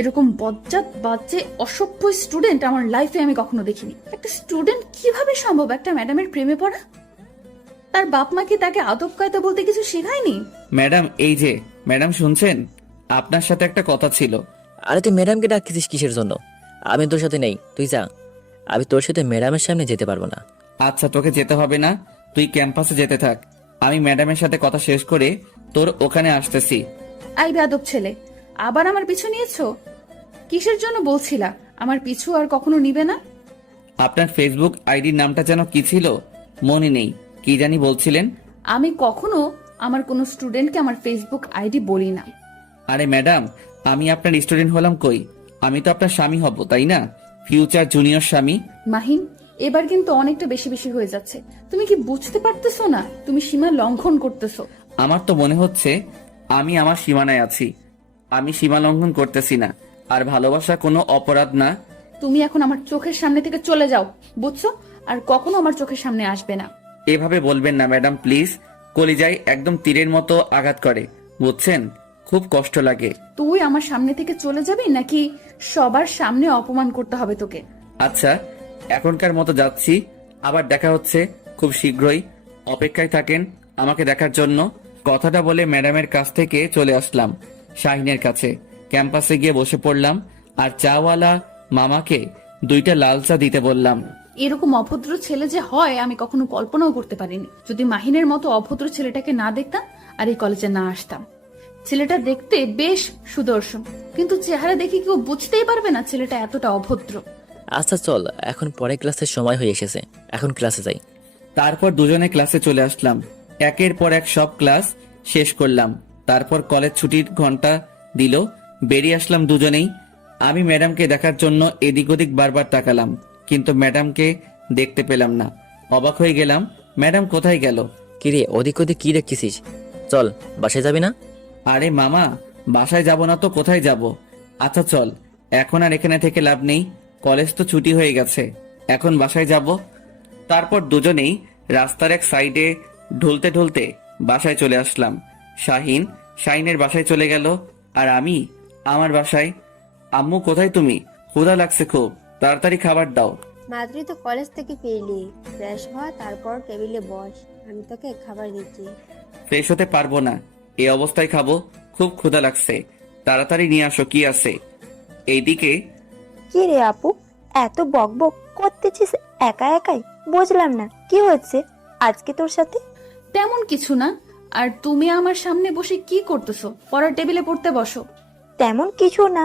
এরকম বজ্জাত বাজে অসভ্য স্টুডেন্ট আমার লাইফে আমি কখনো দেখিনি। একটা স্টুডেন্ট কিভাবে সম্ভব একটা ম্যাডামের প্রেমে পড়া? তার বাপ মা কি তাকে আদব কায়দা বলতে কিছু শেখায়নি? ম্যাডাম, এই যে ম্যাডাম, শুনছেন? আপনার সাথে একটা কথা ছিল। আরে তুই ম্যাডামকে ডাকছিস কিসের জন্য? আমি তোর সাথে নেই, তুই যা। আমি তোর সাথে ম্যাডামের সামনে যেতে পারবো না। আচ্ছা, তোকে যেতে হবে না, তুই ক্যাম্পাসে যেতে থাক। আমি ম্যাডামের সাথে কথা শেষ করে তোর ওখানে আসতেছি। আই বেয়াদব ছেলে, আবার আমার পিছু নিয়েছো? কিসের জন্য বলছিলা আমার পিছু আর কখনো নিবে না? আপনার ফেসবুক আইডির নামটা যেন কি ছিল, মনে নেই। কি জানি বলছিলেন? আমি কখনো আমার কোনো স্টুডেন্টকে আমার ফেসবুক আইডি বলি না। আরে ম্যাডাম, আমি আপনার স্টুডেন্ট হলাম কই? আমি তো আপনার স্বামী হব, তাই না? ফিউচার জুনিয়র স্বামী। মাহিন, এবার কিন্তু অনেকটা বেশি বেশি হয়ে যাচ্ছে। তুমি কি বুঝতে পারতেছো না তুমি সীমা লঙ্ঘন করতেছো? আমার তো মনে হচ্ছে আমি আমার সীমানায় আছি। আমি সীমা লঙ্ঘন করতেছি না, আর ভালোবাসা কোনো অপরাধ না। তুমি এখন আমার চোখের সামনে থেকে চলে যাও, বুঝছো? আর কখনো আমার চোখের সামনে আসবে না। এভাবে বলবেন না ম্যাডাম, প্লিজ। কলিজায় একদম তীরের মতো আঘাত করে, বুঝছেন? খুব কষ্ট লাগে। তুই আমার সামনে থেকে চলে যাবি নাকি সবার সামনে অপমান করতে হবে তোকে? আচ্ছা, এখনকার মতো যাচ্ছি, আবার দেখা হচ্ছে খুব শীঘ্রই। অপেক্ষায় থাকেন আমাকে দেখার জন্য। কথাটা বলে ম্যাডামের কাছ থেকে চলে আসলাম শাহিনের কাছে। ক্যাম্পাসে গিয়ে বসে পড়লাম, আর চাওয়ালা মামাকে 2টা লাল চা দিতে বললাম। এরকম অভদ্র ছেলে যে হয় আমি কখনো কল্পনাও করতে পারিনি। যদি মাহিনের মতো অভদ্র ছেলেটাকে না দেখতাম আর এই কলেজে না আসতাম। ছেলেটা দেখতে বেশ সুদর্শন, কিন্তু চেহারা দেখে কেউ বুঝতেই পারবে না ছেলেটা এতটা অভদ্র। আচ্ছা চল, এখন পরে ক্লাসের সময় হয়ে এসেছে, এখন ক্লাসে যাই। তারপর দুজনে ক্লাসে চলে আসলাম। একের পর এক সব ক্লাস শেষ করলাম। তারপর কলেজ ছুটির ঘন্টা দিল, বেরিয়ে আসলাম দুজনেই। আমি ম্যাডামকে দেখার জন্য এদিক ওদিক বারবার তাকালাম, কিন্তু ম্যাডামকে দেখতে পেলাম না। অবাক হয়ে গেলাম, ম্যাডাম কোথায় গেল? কিরে, ওদিক ওদিক কি দেখতেছিস? চল, বাসায় যাবি না? আরে মামা, বাসায় যাব না তো কোথায় যাব? আচ্ছা চল, এখন আর এখানে থেকে লাভ নেই, কলেজ তো ছুটি হয়ে গেছে, এখন বাসায় যাব। তারপর দুজনেই রাস্তার এক সাইডে ঢুলতে ঢুলতে বাসায় চলে আসলাম। শাহিনের বাসায় চলে গেল, আর আমি আমার বাসায়। আম্মু কোথায় তুমি? ক্ষুধা লাগছে খুব, তাড়াতাড়ি খাবার দাও। মাত্র তো কলেজ থেকে ফিরলি, ফ্রেশ হওয়া, তারপর টেবিলে বস, আমি তোকে খাবার দিচ্ছি। ফ্রেশ হতে পারবো না, এই অবস্থায় খাবো? খুব ক্ষুধা লাগছে, তাড়াতাড়ি নিয়ে আসো কি আছে। এইদিকে কি রে আপু, এত বকবক করতেছিস একা একাই? বুঝলাম না কি হচ্ছে আজকে তোর সাথে। তেমন কিছু না। আর তুমি আমার সামনে বসে কি করতেছো? পড়ার টেবিলে পড়তে বসো। তেমন কিছু না,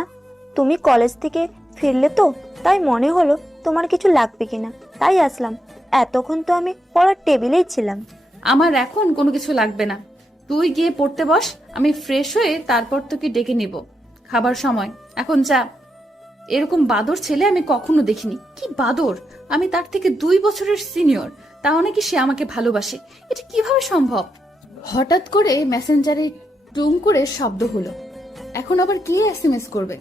তুমি কলেজ থেকে ফিরলে তো, তাই মনে হলো তোমার কিছু লাগবে কিনা, তাই আসলাম। এতক্ষণ তো আমি পড়ার টেবিলেই ছিলাম। আমার এখন কোনো কিছু লাগবে না, তুই গিয়ে পড়তে বস। আমি ফ্রেশ হয়ে তারপর তোকে ডেকে নিব। খাবার সময়, এখন যা। এরকম বাদর ছেলে আমি কখনো দেখিনি। কি বাদর! আমি তার থেকে 2 বছরের সিনিয়র, তাও নাকি সে আমাকে ভালোবাসে। এটা কিভাবে সম্ভব? হঠাৎ করে মেসেঞ্জারে টুং করে শব্দ হলো। এখন আবার কে এসএমএস করবে?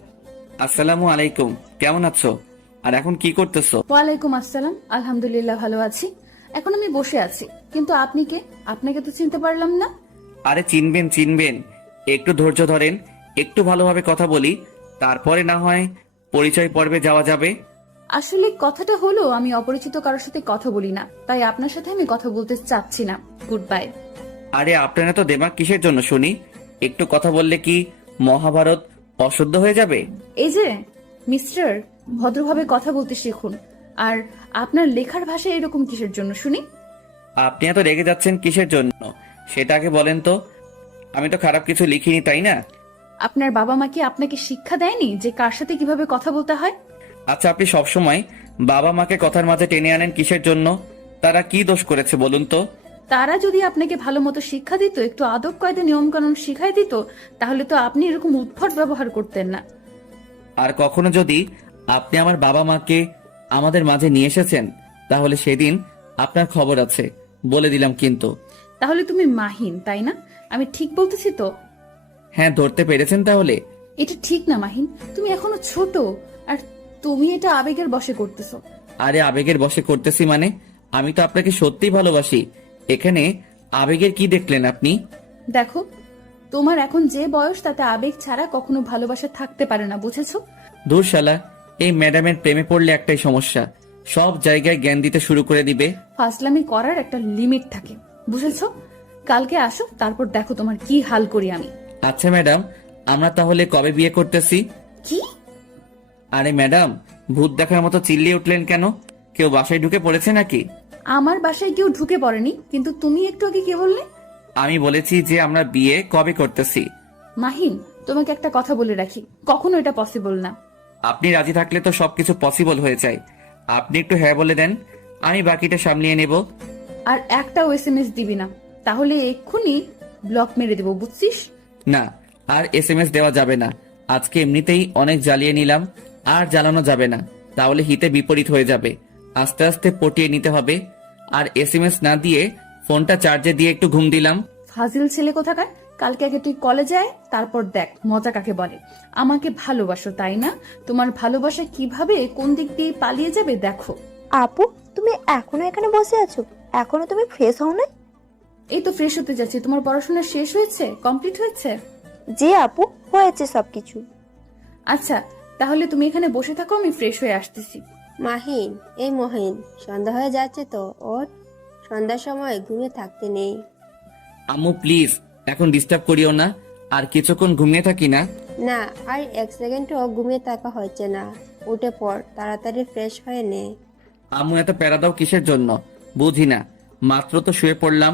আসসালামু আলাইকুম, কেমন আছো? আর এখন কি করতেছো? ওয়ালাইকুম আসসালাম, আলহামদুলিল্লাহ ভালো আছি। এখন আমি বসে আছি, কিন্তু আপনি কে? আপনাকে তো চিনতে পারলাম না। আরে চিনবেন চিনবেন, একটু ধৈর্য ধরেন, একটু ভালোভাবে কথা বলি, তারপরে না হয় পরিচয় পর্বে যাওয়া যাবে। আসলে কথাটা হলো আমি অপরিচিত কারোর সাথে কথা বলি না, তাই আপনার সাথে আমি কথা বলতে চাচ্ছি না। Good bye. আরে আপনারা তো দেমাগ কিসের জন্য শুনি? একটু কথা বললে কি মহাভারত অশুদ্ধ হয়ে যাবে? এই যে মিস্টার, ভদ্রভাবে কথা বলতে শিখুন। আর আপনার লেখার ভাষা এরকম কিসের জন্য শুনি? আপনি এত রেগে যাচ্ছেন কিসের জন্য সেটা আগে বলেন তো। আমি তো খারাপ কিছু লিখিনি, তাই না? আপনার বাবা মা কি আপনাকে শিক্ষা দেয়নি যে কার সাথে কিভাবে কথা বলতে হয়? আচ্ছা, আপনি সবসময় বাবা মাকে কথার মাঝে টেনে আনেন কিসের জন্য? তারা কি দোষ করেছে বলুন তো? তারা যদি আপনাকে ভালো মতো শিক্ষা দিত, একটু আদব কায়দা নিয়ম কানুন শিখাই দিত, তাহলে তো আপনি এরকম উদ্ভট ব্যবহার করতেন না। আর কখনো যদি আপনি আমার বাবা মাকে আমাদের মাঝে নিয়ে এসেছেন, তাহলে সেদিন আপনার খবর আছে, বলে দিলাম কিন্তু। তাহলে তুমি মাহিন, তাই না? আমি ঠিক বলতেছি তো? হ্যাঁ, ধরতে পেরেছেন তাহলে? এটা ঠিক না মাহিন, তুমি এখনো ছোট। আর তুমি এটা আবেগের বশে করতেছো। আরে আবেগের বশে করতেছি মানে? আমি তো আপনাকে সত্যিই ভালোবাসি। এখানে আবেগের কি দেখলেন আপনি? দেখো, তোমার এখন যে বয়স তাতে আবেগ ছাড়া কখনো ভালোবাসা থাকতে পারে না, বুঝেছো? দূর শালা, এই ম্যাডামের প্রেমে পড়লে একটাই সমস্যা, সব জায়গায় জ্ঞান দিতে শুরু করে দিবে। ফাজলামি করার একটা লিমিট থাকে, বুঝেছো? কালকে আসো, তারপর দেখো তোমার কি হাল করি আমি। আচ্ছা ম্যাডাম, আমরা তাহলে কবে বিয়ে করতেছি? কি? আরে ম্যাডাম, ভূত দেখার মতো চিল্লিয়ে উঠলেন কেন? কেউ বাসায় ঢুকে পড়েছে নাকি? আমার বাসায় কেউ ঢুকে পড়েনি, কিন্তু তুমি একটু আগে কি বললে? আমি বলেছি যে আমরা বিয়ে কবে করতেছি। মাহিন, তোমাকে একটা কথা বলে রাখি, কখনো এটা পসিবল না। আপনি রাজি থাকলে তো সবকিছু পসিবল হয়ে যায়। আপনি একটু হ্যাঁ বলে দেন, আমি বাকিটা সামলিয়ে নেব। আর একটাও SMS দিবি না, তাহলে এক্ষুনি ব্লক মেরে দেবো, বুঝছিস? না, আর SMS দেওয়া যাবে না। আজকে এমনিতেই অনেক জ্বালিয়ে নিলাম, আর জ্বালানো যাবে না, তাহলে হিতে বিপরীত হয়ে যাবে। আস্তে আস্তে পটিয়ে নিতে হবে। আর SMS না দিয়ে ফোনটা চার্জে দিয়ে একটু ঘুম দিলাম। ফাজিল ছেলে কোথাকার। কালকে আগে তুই কলেজে আয়, তারপর দেখ মজা কাকে বলে। আমাকে ভালোবাসো তাই না? তোমার ভালোবাসা কিভাবে কোন দিক দিয়ে পালিয়ে যাবে দেখো। আপু, তুমি এখনো এখানে বসে আছো? এখনো তুমি ফ্রেশ হও না? এই তো ফ্রেশ হতে যাচ্ছি। তোমার পড়াশোনা শেষ হয়েছে? কমপ্লিট হয়েছে? জি আপু, হয়েছে সবকিছু। আচ্ছা, তাহলে তুমি এখানে বসে থাকো, আমি ফ্রেশ হয়ে আসতেছি। মাহিন, এই মহিন, সন্ধ্যা হয়ে যাচ্ছে তো, ওর সন্ধ্যার সময় ঘুমিয়ে থাকতে নেই। আম্মু প্লিজ, এখন ডিস্টার্ব করিও না। আর কিছুক্ষণ ঘুমিয়ে থাকি না। না, আর এক সেকেন্ডও ঘুমিয়ে থাকা হচ্ছে না। উঠে পড়, তাড়াতাড়ি ফ্রেশ হয়ে নে। আম্মু এত প্যারা দাও কিসের জন্য? বুঝি না, মাত্র তো শুয়ে পড়লাম,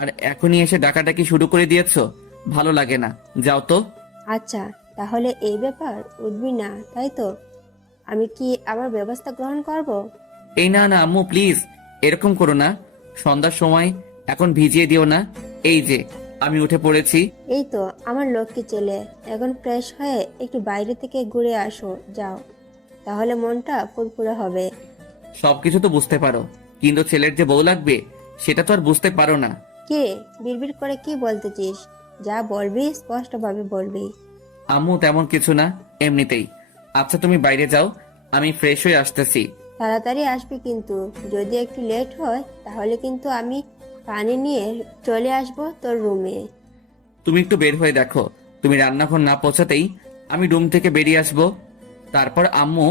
আর এখনই এসে ডাকাডাকি শুরু করে দিয়েছো। ভালো লাগে না, যাও তো। আচ্ছা, তাহলে এই ব্যাপার, উঠবি না তাই তো? আমি কি আবার ব্যবস্থা গ্রহণ করব? এই না না আম্মু প্লিজ, এরকম করো না। সন্ধ্যার সময় এখন ভিজিয়ে দিও না। এই যে আমি উঠে পড়েছি। এই তো আমার লক্ষ্মী ছেলে, এখন ফ্রেশ হয়ে একটু বাইরে থেকে ঘুরে আসো, যাও, তাহলে মনটা ফুরফুরে হবে। সবকিছু তো বুঝতে পারো, কিন্তু ছেলের যে বউ লাগবে সেটা তো আর বুঝতে পারো না। কে বিড়বিড় করে কি বলতেছিস? যা বলবি স্পষ্টভাবে বলবি। আম্মু তেমন কিছু না, এমনিতেই। আচ্ছা তুমি বাইরে যাও, আমি ফ্রেশ হয়ে আসতেছি। তাড়াতাড়ি আসবি কিন্তু, যদি একটু লেট হয় তাহলে কিন্তু আমি পানি নিয়ে চলে আসবো তোর রুমে। তুমি একটু বের হয়ে দেখো, তুমি রান্নাঘর না পৌঁছাতেই আমি রুম থেকে বেরিয়ে আসবো। তারপর আম্মু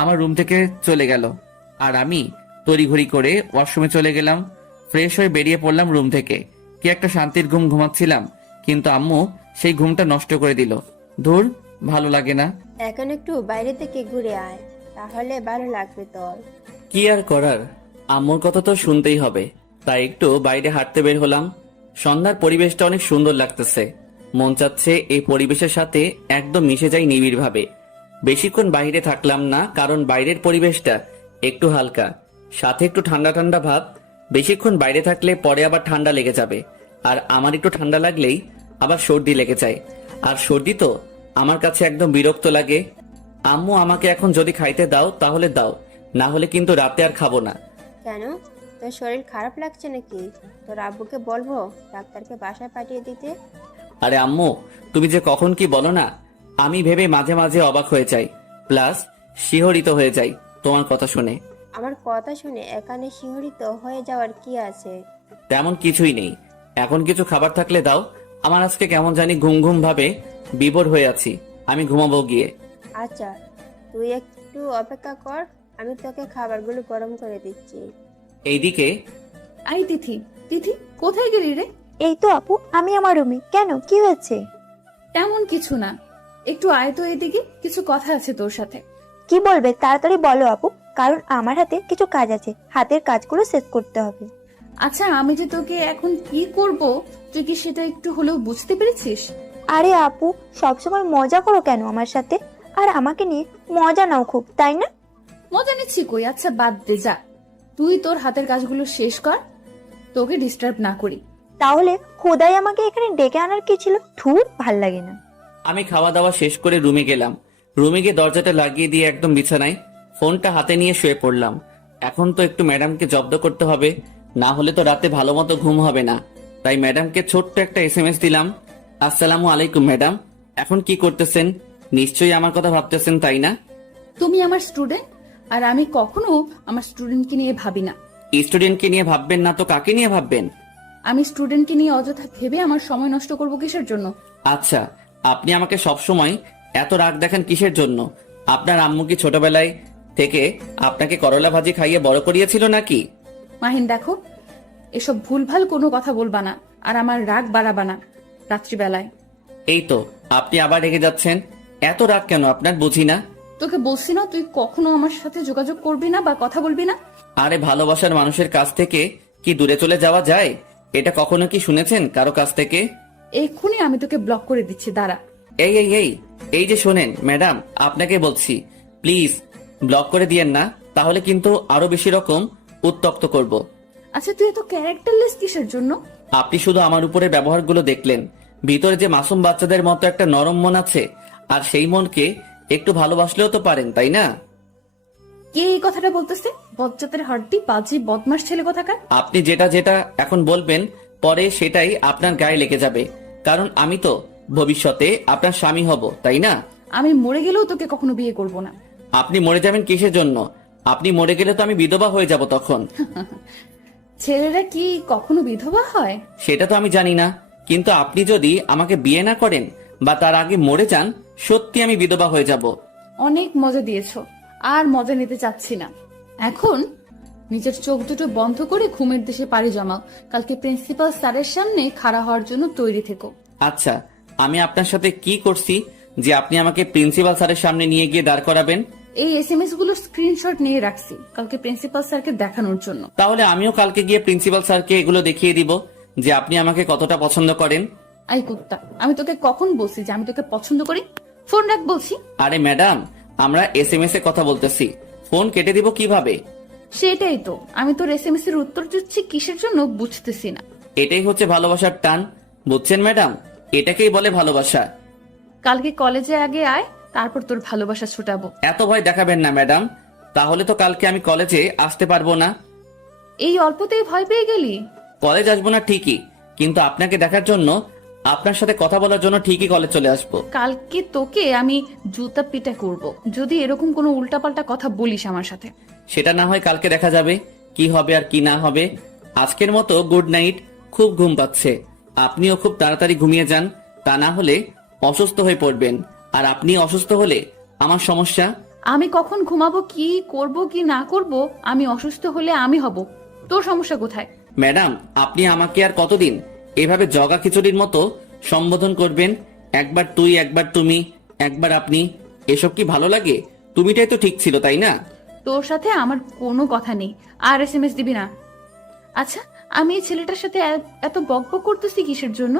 আমার রুম থেকে চলে গেল, আর আমি তড়িঘড়ি করে ওয়াশরুমে চলে গেলাম। ফ্রেশ হয়ে বেরিয়ে পড়লাম রুম থেকে। কি একটা শান্তির ঘুম ঘুমাচ্ছিলাম, কিন্তু আম্মু সেই ঘুমটা নষ্ট করে দিল। ধুর, ভালো লাগে না। এখন একটু বাইরে থেকে ঘুরে আয়, তাহলে ভালো লাগবে তোর। কি আর করার, আম্মুর কথা তো শুনতেই হবে, তাই একটু বাইরে হাঁটতে বের হলাম। সন্ধ্যার পরিবেশটা অনেক সুন্দর লাগতেছে। মন চাচ্ছে এই পরিবেশের সাথে একদম মিশে যাই নিবিড়ভাবে। বেশিক্ষণ বাইরে থাকলাম না, কারণ বাইরের পরিবেশটা একটু হালকা, সাথে একটু ঠান্ডা ঠান্ডা ভাব। বেশিক্ষণ বাইরে থাকলে পরে আবার ঠান্ডা লেগে যাবে, আর আমার একটু ঠান্ডা লাগলেই আবার সর্দি লেগে যায়। আর সর্দি তো আমার কাছে একদম বিরক্ত লাগে। আম্মু আমাকে এখন যদি খাইতে দাও তাহলে দাও, না হলে কিন্তু রাতে আর খাবো না। কেন, তোর শরীর খারাপ লাগছে নাকি? তোর আব্বুকে বলবো ডাক্তারকে বাসায় পাঠিয়ে দিতে। আরে আম্মু, তুমি যে কখন কি বলো না, আমি ভেবে মাঝে মাঝে অবাক হয়ে যাই, প্লাস শিহরিত হয়ে যাই তোমার কথা শুনে। আমার কথা শুনে এখানে শিহরিত হয়ে যাওয়ার কি আছে? তেমন কিছুই নেই। এখন কিছু খাবার থাকলে দাও, আমার আজকে কেমন জানি ঘুম ঘুম ভাবে বিভোর হয়ে আছি, আমি ঘুমাবো গিয়ে। আচ্ছা, তুই একটু অপেক্ষা কর, আমি তোকে খাবারগুলো গরম করে দিচ্ছি। এইদিকে আই তিথি, তিথি কোথায় গেলি রে? এই তো আপু, আমি আমার রুমে। কেন, কি হয়েছে? তেমন কিছু না, একটু আয় তো এদিকে, কিছু কথা আছে তোর সাথে। কি বলবে তাড়াতাড়ি বলো আপু, কারণ আমার হাতে কিছু কাজ আছে, হাতের কাজগুলো শেষ করতে হবে। আচ্ছা, আমি যে তোকে এখন কি করব তুই কি সেটা একটু হলেও বুঝতে পেরেছিস? আরে আপু, সবসময় মজা করো কেন আমার সাথে? আর আমাকে নিয়ে মজা নাও খুব, তাই না? মজা নিচ্ছি কই? আচ্ছা বাদ দে, যা তুই তোর হাতের কাজগুলো শেষ কর, তোকে ডিস্টার্ব না করি। তাহলে খোদাই আমাকে এখানে ডেকে আনার কি ছিল? ধুর, ভাল লাগে না। আমি খাওয়া দাওয়া শেষ করে রুমে গেলাম। রুমে গিয়ে দরজাটা লাগিয়ে দিয়ে একদম বিছানায় ফোনটা হাতে নিয়ে শুয়ে পড়লাম। এখন তো একটু ম্যাডামকে জব্দ করতে হবে, না হলে তো রাতে ভালো মতো ঘুম হবে না। তাই ম্যাডামকে ছোট্ট একটা SMS দিলাম, আসসালামু আলাইকুম ম্যাডাম, এখন কি করতেছেন? নিশ্চয়ই আমার কথা ভাবতেছেন তাই না? তুমি আমার স্টুডেন্ট, আর আমি কখনো আমার স্টুডেন্টকে নিয়ে ভাবি না। স্টুডেন্টকে নিয়ে ভাববেন না তো কাকে নিয়ে ভাববেন? আমি স্টুডেন্টকে নিয়ে অযথা ভেবে আমার সময় নষ্ট করবো কিসের জন্য? আচ্ছা, আপনি আমাকে সবসময় এত রাগ দেখান কিসের জন্য? আপনার আম্মু কি ছোটবেলায় থেকে আপনাকে করলা ভাজি খাইয়ে বড় করিয়েছিল নাকি? মাহিন দেখো, এসব ভুলভাল কোনো কথা বলবা না, আর আমার রাগ বাড়াবা না রাত্রিবেলায়। এই তো আপনি আবার রেগে যাচ্ছেন। এত রাগ কেন আপনার, বুঝি না। তোকে বলছি না তুই কখনো আমার সাথে যোগাযোগ করবি না বা কথা বলবি না। আরে ভালোবাসার মানুষের কাছ থেকে কি দূরে চলে যাওয়া যায়? এটা কখনো কি শুনেছেন কারো কাছ থেকে? এক্ষুনি আমি তোকে ব্লক করে দিচ্ছি, দাঁড়া। এই এই এই এই যে শোনেন ম্যাডাম, আপনাকে বলছি প্লিজ ব্লক করে দিয়েন না, তাহলে কিন্তু আরো বেশি রকম উত্তক্ত করব। আচ্ছা তুই এত ক্যারেক্টারলেস কিসের জন্য? আপনি শুধু আমার উপরে ব্যবহারগুলো দেখলেন, ভিতরে যে মাসুম বাচ্চাদের মতো একটা নরম মন আছে, আর সেই মনকে একটু ভালোবাসলেও তো পারেন, তাই না? কে এই কথাটা বলতেছে? বজ্জাতের হাড্ডি, পাজি, বদমাস ছেলে কোথাকার। আপনি যেটা যেটা এখন বলবেন পরে সেটাই আপনার গায়ে লেগে যাবে, কারণ আমি তো ভবিষ্যতে আপনার স্বামী হব, তাই না? আমি মরে গেলেও তোকে কখনো বিয়ে করব না। আপনি মরে যাবেন কিসের জন্য? আপনি মরে গেলে তো আমি বিধবা হয়ে যাব তখন। ছেলেরা কি কখনো বিধবা হয়? সেটা তো আমি জানি না, কিন্তু আপনি যদি আমাকে বিয়ে না করেন বা তার আগে মরে যান, সত্যি আমি বিধবা হয়ে যাব। অনেক মজা দিয়েছো, আর মজা নিতে চাচ্ছি না। এখন নিজের চোখ দুটো বন্ধ করে ঘুমের দেশে পাড়ি জমাও। কালকে প্রিন্সিপাল স্যারের সামনে খাড়া হওয়ার জন্য তৈরি থেকো। আচ্ছা, আমি আপনার সাথে কি করছি যে আপনি আমাকে প্রিন্সিপাল স্যারের সামনে নিয়ে গিয়ে দাঁড় করাবেন? এই এসএমএস গুলোর স্ক্রিনশট নিয়ে রাখছি কালকে প্রিন্সিপাল স্যারকে দেখানোর জন্য। তাহলে আমিও কালকে গিয়ে প্রিন্সিপাল স্যারকে এগুলো দেখিয়ে দিব যে আপনি আমাকে কতটা পছন্দ করেন। আই কুত্তা, আমি তোকে কখন বলছি যে আমি তোকে পছন্দ করি? ফোন রাখ বলছি। আরে ম্যাডাম, আমরা এসএমএস এ কথা বলতেছি, ফোন কেটে দিব কিভাবে? সেটাই তো, আমি তোর এসএমএস এর উত্তর দিচ্ছি কিসের জন্য বুঝতেছি না। এটাই হচ্ছে ভালোবাসার টান, বুঝছেন ম্যাডাম? এটাকেই বলে ভালোবাসা। কালকে কলেজে আগে আয়, তারপর তোর ভালোবাসা ছুটাবো। এত ভয় দেখাবেন না ম্যাডাম, তাহলে তো কালকে আমি কলেজে আসতে পারবো না। এই অল্পতেই ভয় পেয়ে গেলি? কলেজ আসবো না ঠিকই, কিন্তু আপনাকে দেখার জন্য, আপনার সাথে কথা বলার জন্য ঠিকই কলেজ চলে আসবো। কালকে তোকে আমি জুতা পিটা করব যদি এরকম কোনো উল্টাপাল্টা কথা বলিস আমার সাথে। সেটা না হয় কালকে দেখা যাবে কি হবে আর কি না হবে। আজকের মতো গুড নাইট, খুব ঘুম পাচ্ছে। আপনিও খুব তাড়াতাড়ি ঘুমিয়ে যান, তা না হলে অসুস্থ হয়ে পড়বেন, আর আপনি অসুস্থ হলে আমার সমস্যা। আমি কখন ঘুমাবো, কি করব কি না করব, আমি অসুস্থ হলে আমি হব, তোর সমস্যা কোথায়? ম্যাডাম, আপনি আমাকে আর কতদিন এভাবে জগা খিচুড়ির মতো সম্বোধন করবেন? একবার তুই, একবার তুমি, একবার আপনি, এসব কি ভালো লাগে? তুমিটাই তো ঠিক ছিল, তাই না? তোর সাথে আমার কোনো কথা নেই, আর এসএমএস দিবি না। আচ্ছা, আমি এই ছেলেটার সাথে এত বকবক করতেছি কিসের জন্য?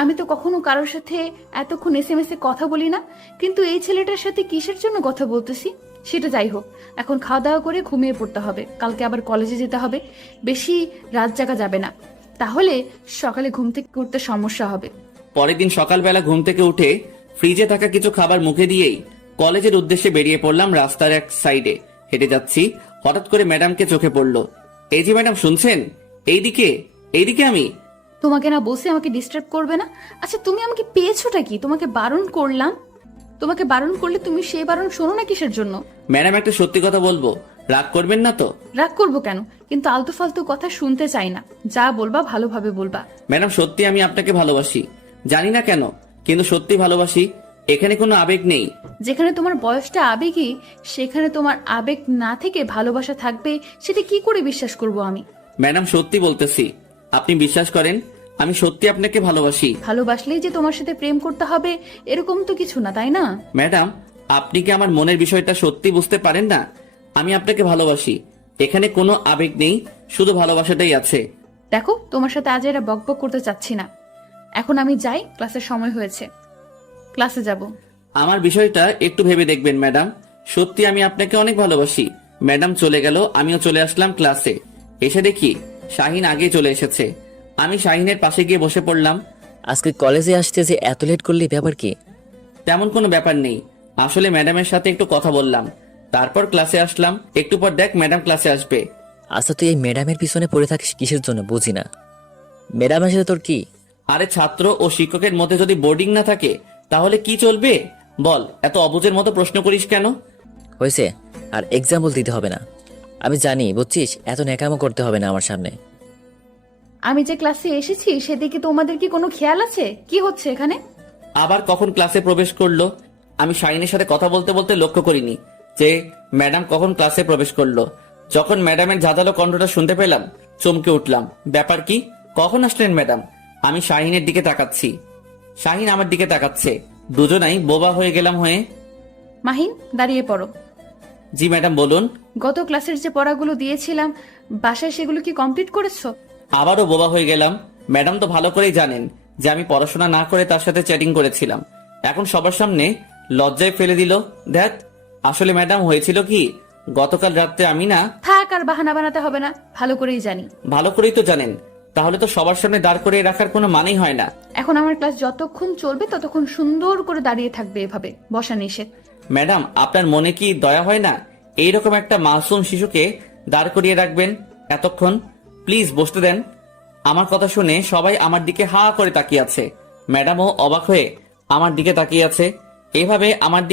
আমি তো কখনো কারোর সাথে এতক্ষণ এসএমএস এ কথা বলি না, কিন্তু এই ছেলেটার সাথে কিসের জন্য কথা বলতেছি? সেটা যাই হোক, এখন খাওয়া দাওয়া করে ঘুমিয়ে পড়তে হবে, কালকে আবার কলেজে যেতে হবে। বেশি রাত জাগা যাবে না, তাহলে সকালে ঘুম থেকে উঠতে সমস্যা হবে। পরের দিন সকালবেলা ঘুম থেকে উঠে ফ্রিজে থাকা কিছু খাবার মুখে দিয়েই কলেজের উদ্দেশ্যে বেরিয়ে পড়লাম। রাস্তার এক সাইডে হেঁটে যাচ্ছি, হঠাৎ করে ম্যাডামকে চোখে পড়লো। এই যে ম্যাডাম, শুনছেন? এইদিকে, এইদিকে। আমি তোমাকে না বসে আমাকে ডিস্টার্ব করবে না? আচ্ছা তুমি আমাকে পেয়েছোটা কি? তোমাকে বারণ করলাম, তোমাকে বারণ করলে তুমি সেই বারণ শোনো না কিসের জন্য? ম্যাডাম, একটা সত্যি কথা বলবো, রাগ করবেন না তো? রাগ করবো কেন? কিন্তু আলতু ফালতু কথা শুনতে চাই না, যা বলবা ভালোভাবে বলবা। ম্যাডাম, সত্যি আমি আপনাকে ভালোবাসি, জানি না কেন, কিন্তু সত্যি ভালোবাসি। এখানে কোনো আবেগ নেই। যেখানে তোমার বয়সটা আবেগী, সেখানে তোমার আবেগ না থেকে ভালোবাসা থাকবে, সেটা কি করে বিশ্বাস করব আমি? ম্যাডাম, সত্যি বলতেছি, আপনি বিশ্বাস করেন, আমি সত্যি আপনাকে ভালোবাসি। ভালোবাসলেই যে তোমার সাথে প্রেম করতে হবে এরকম তো কিছু না, তাই না? ম্যাডাম, আপনি কি আমার মনের বিষয়টা সত্যি বুঝতে পারেন না? আমি আপনাকে ভালোবাসি, এখানে কোনো আবেগ নেই, শুধু ভালোবাসাটাই আছে। দেখো, তোমার সাথে আজ এরা বকবক করতে চাচ্ছি না, এখন আমি যাই, ক্লাসের সময় হয়েছে, ক্লাসে যাব। আমার বিষয়টা একটু ভেবে দেখবেন ম্যাডাম, সত্যি আমি আপনাকে অনেক ভালোবাসি। ম্যাডাম চলে গেল, আমিও চলে আসলাম ক্লাসে। এসে দেখি শাহিন আগে চলে এসেছে। আমি শাহিনের পাশে গিয়ে বসে পড়লাম। আজকে কলেজে আসতে যে এত লেট করলি, ব্যাপার কি? তেমন কোনো ব্যাপার নেই, আসলে ম্যাডামের সাথে একটু কথা বললাম, তারপর ক্লাসে আসলাম। একটু পর দেখ ম্যাডাম ক্লাসে আসবে। আচ্ছা, তুই এই ম্যাডামের পিছনে পড়ে থাকিস কিসের জন্য বুঝি না। ম্যাডামের সাথে তোর কি? আরে ছাত্র ও শিক্ষকের মধ্যে যদি বোর্ডিং না থাকে তাহলে কি চলবে বল? এত অবুঝের মতো প্রশ্ন করিস কেন? হয়েছে, আর এক্সাম্পল দিতে হবে না, আমি জানি বুঝছিস, এত ন্যাকামো করতে হবে না আমার সামনে। আমি যে ক্লাসে এসেছি সেদিকে তোমাদের কি কোনো খেয়াল আছে? কি হচ্ছে এখানে? আবার কখন ক্লাসে প্রবেশ করলো? আমি শাহিনের সাথে কথা বলতে বলতে লক্ষ্য করিনি যে ম্যাডাম কখন ক্লাসে প্রবেশ করলো। যখন ম্যাডামের ঝাঁঝালো কণ্ঠটা শুনতে পেলাম চমকে উঠলাম। ব্যাপার কি? কখন আসলেন ম্যাডাম? আমি শাহিনের দিকে তাকাচ্ছি, শাহিন আমার দিকে তাকাচ্ছে। দুজনাই বোবা হয়ে গেলাম হয়ে। মাহিন, দাঁড়িয়ে পড়ো। জি ম্যাডাম বলুন। গত ক্লাসের যে পড়াগুলো দিয়েছিলাম বাসায় সেগুলো কি কমপ্লিট করেছো? আবারও বোবা হয়ে গেলাম। ম্যাডাম তো ভালো করেই জানেন যে আমি পড়াশোনা না করে তার সাথে চ্যাটিং করেছিলাম। এখন সবার সামনে লজ্জায় ফেলে দিল। দেখ, আসলে ম্যাডাম হয়েছিল কি, গতকাল রাত্রে আমি না। থাক, আর বাহানা বানাতে হবে না, ভালো করেই জানি। ভালো করেই তো জানেন, তাহলে তো সবার সামনে দাঁড় করে রাখার কোনো মানেই হয় না। এখন আমার ক্লাস যতক্ষণ চলবে ততক্ষণ সুন্দর করে দাঁড়িয়ে থাকবে, এভাবে বসা নিষেধ। ম্যাডাম, আপনার মনে কি দয়া হয় না এইরকম একটা মাসুম শিশুকে দাঁড় করিয়ে রাখবেন এতক্ষণ? প্লিজ বসতে দেন। আমার কথা শুনে সবাই আমার দিকে হা করে তাকিয়ে আছে। ম্যাডামও অবাক হয়ে আমার দিকে তাকিয়ে আছে। এভাবে আমার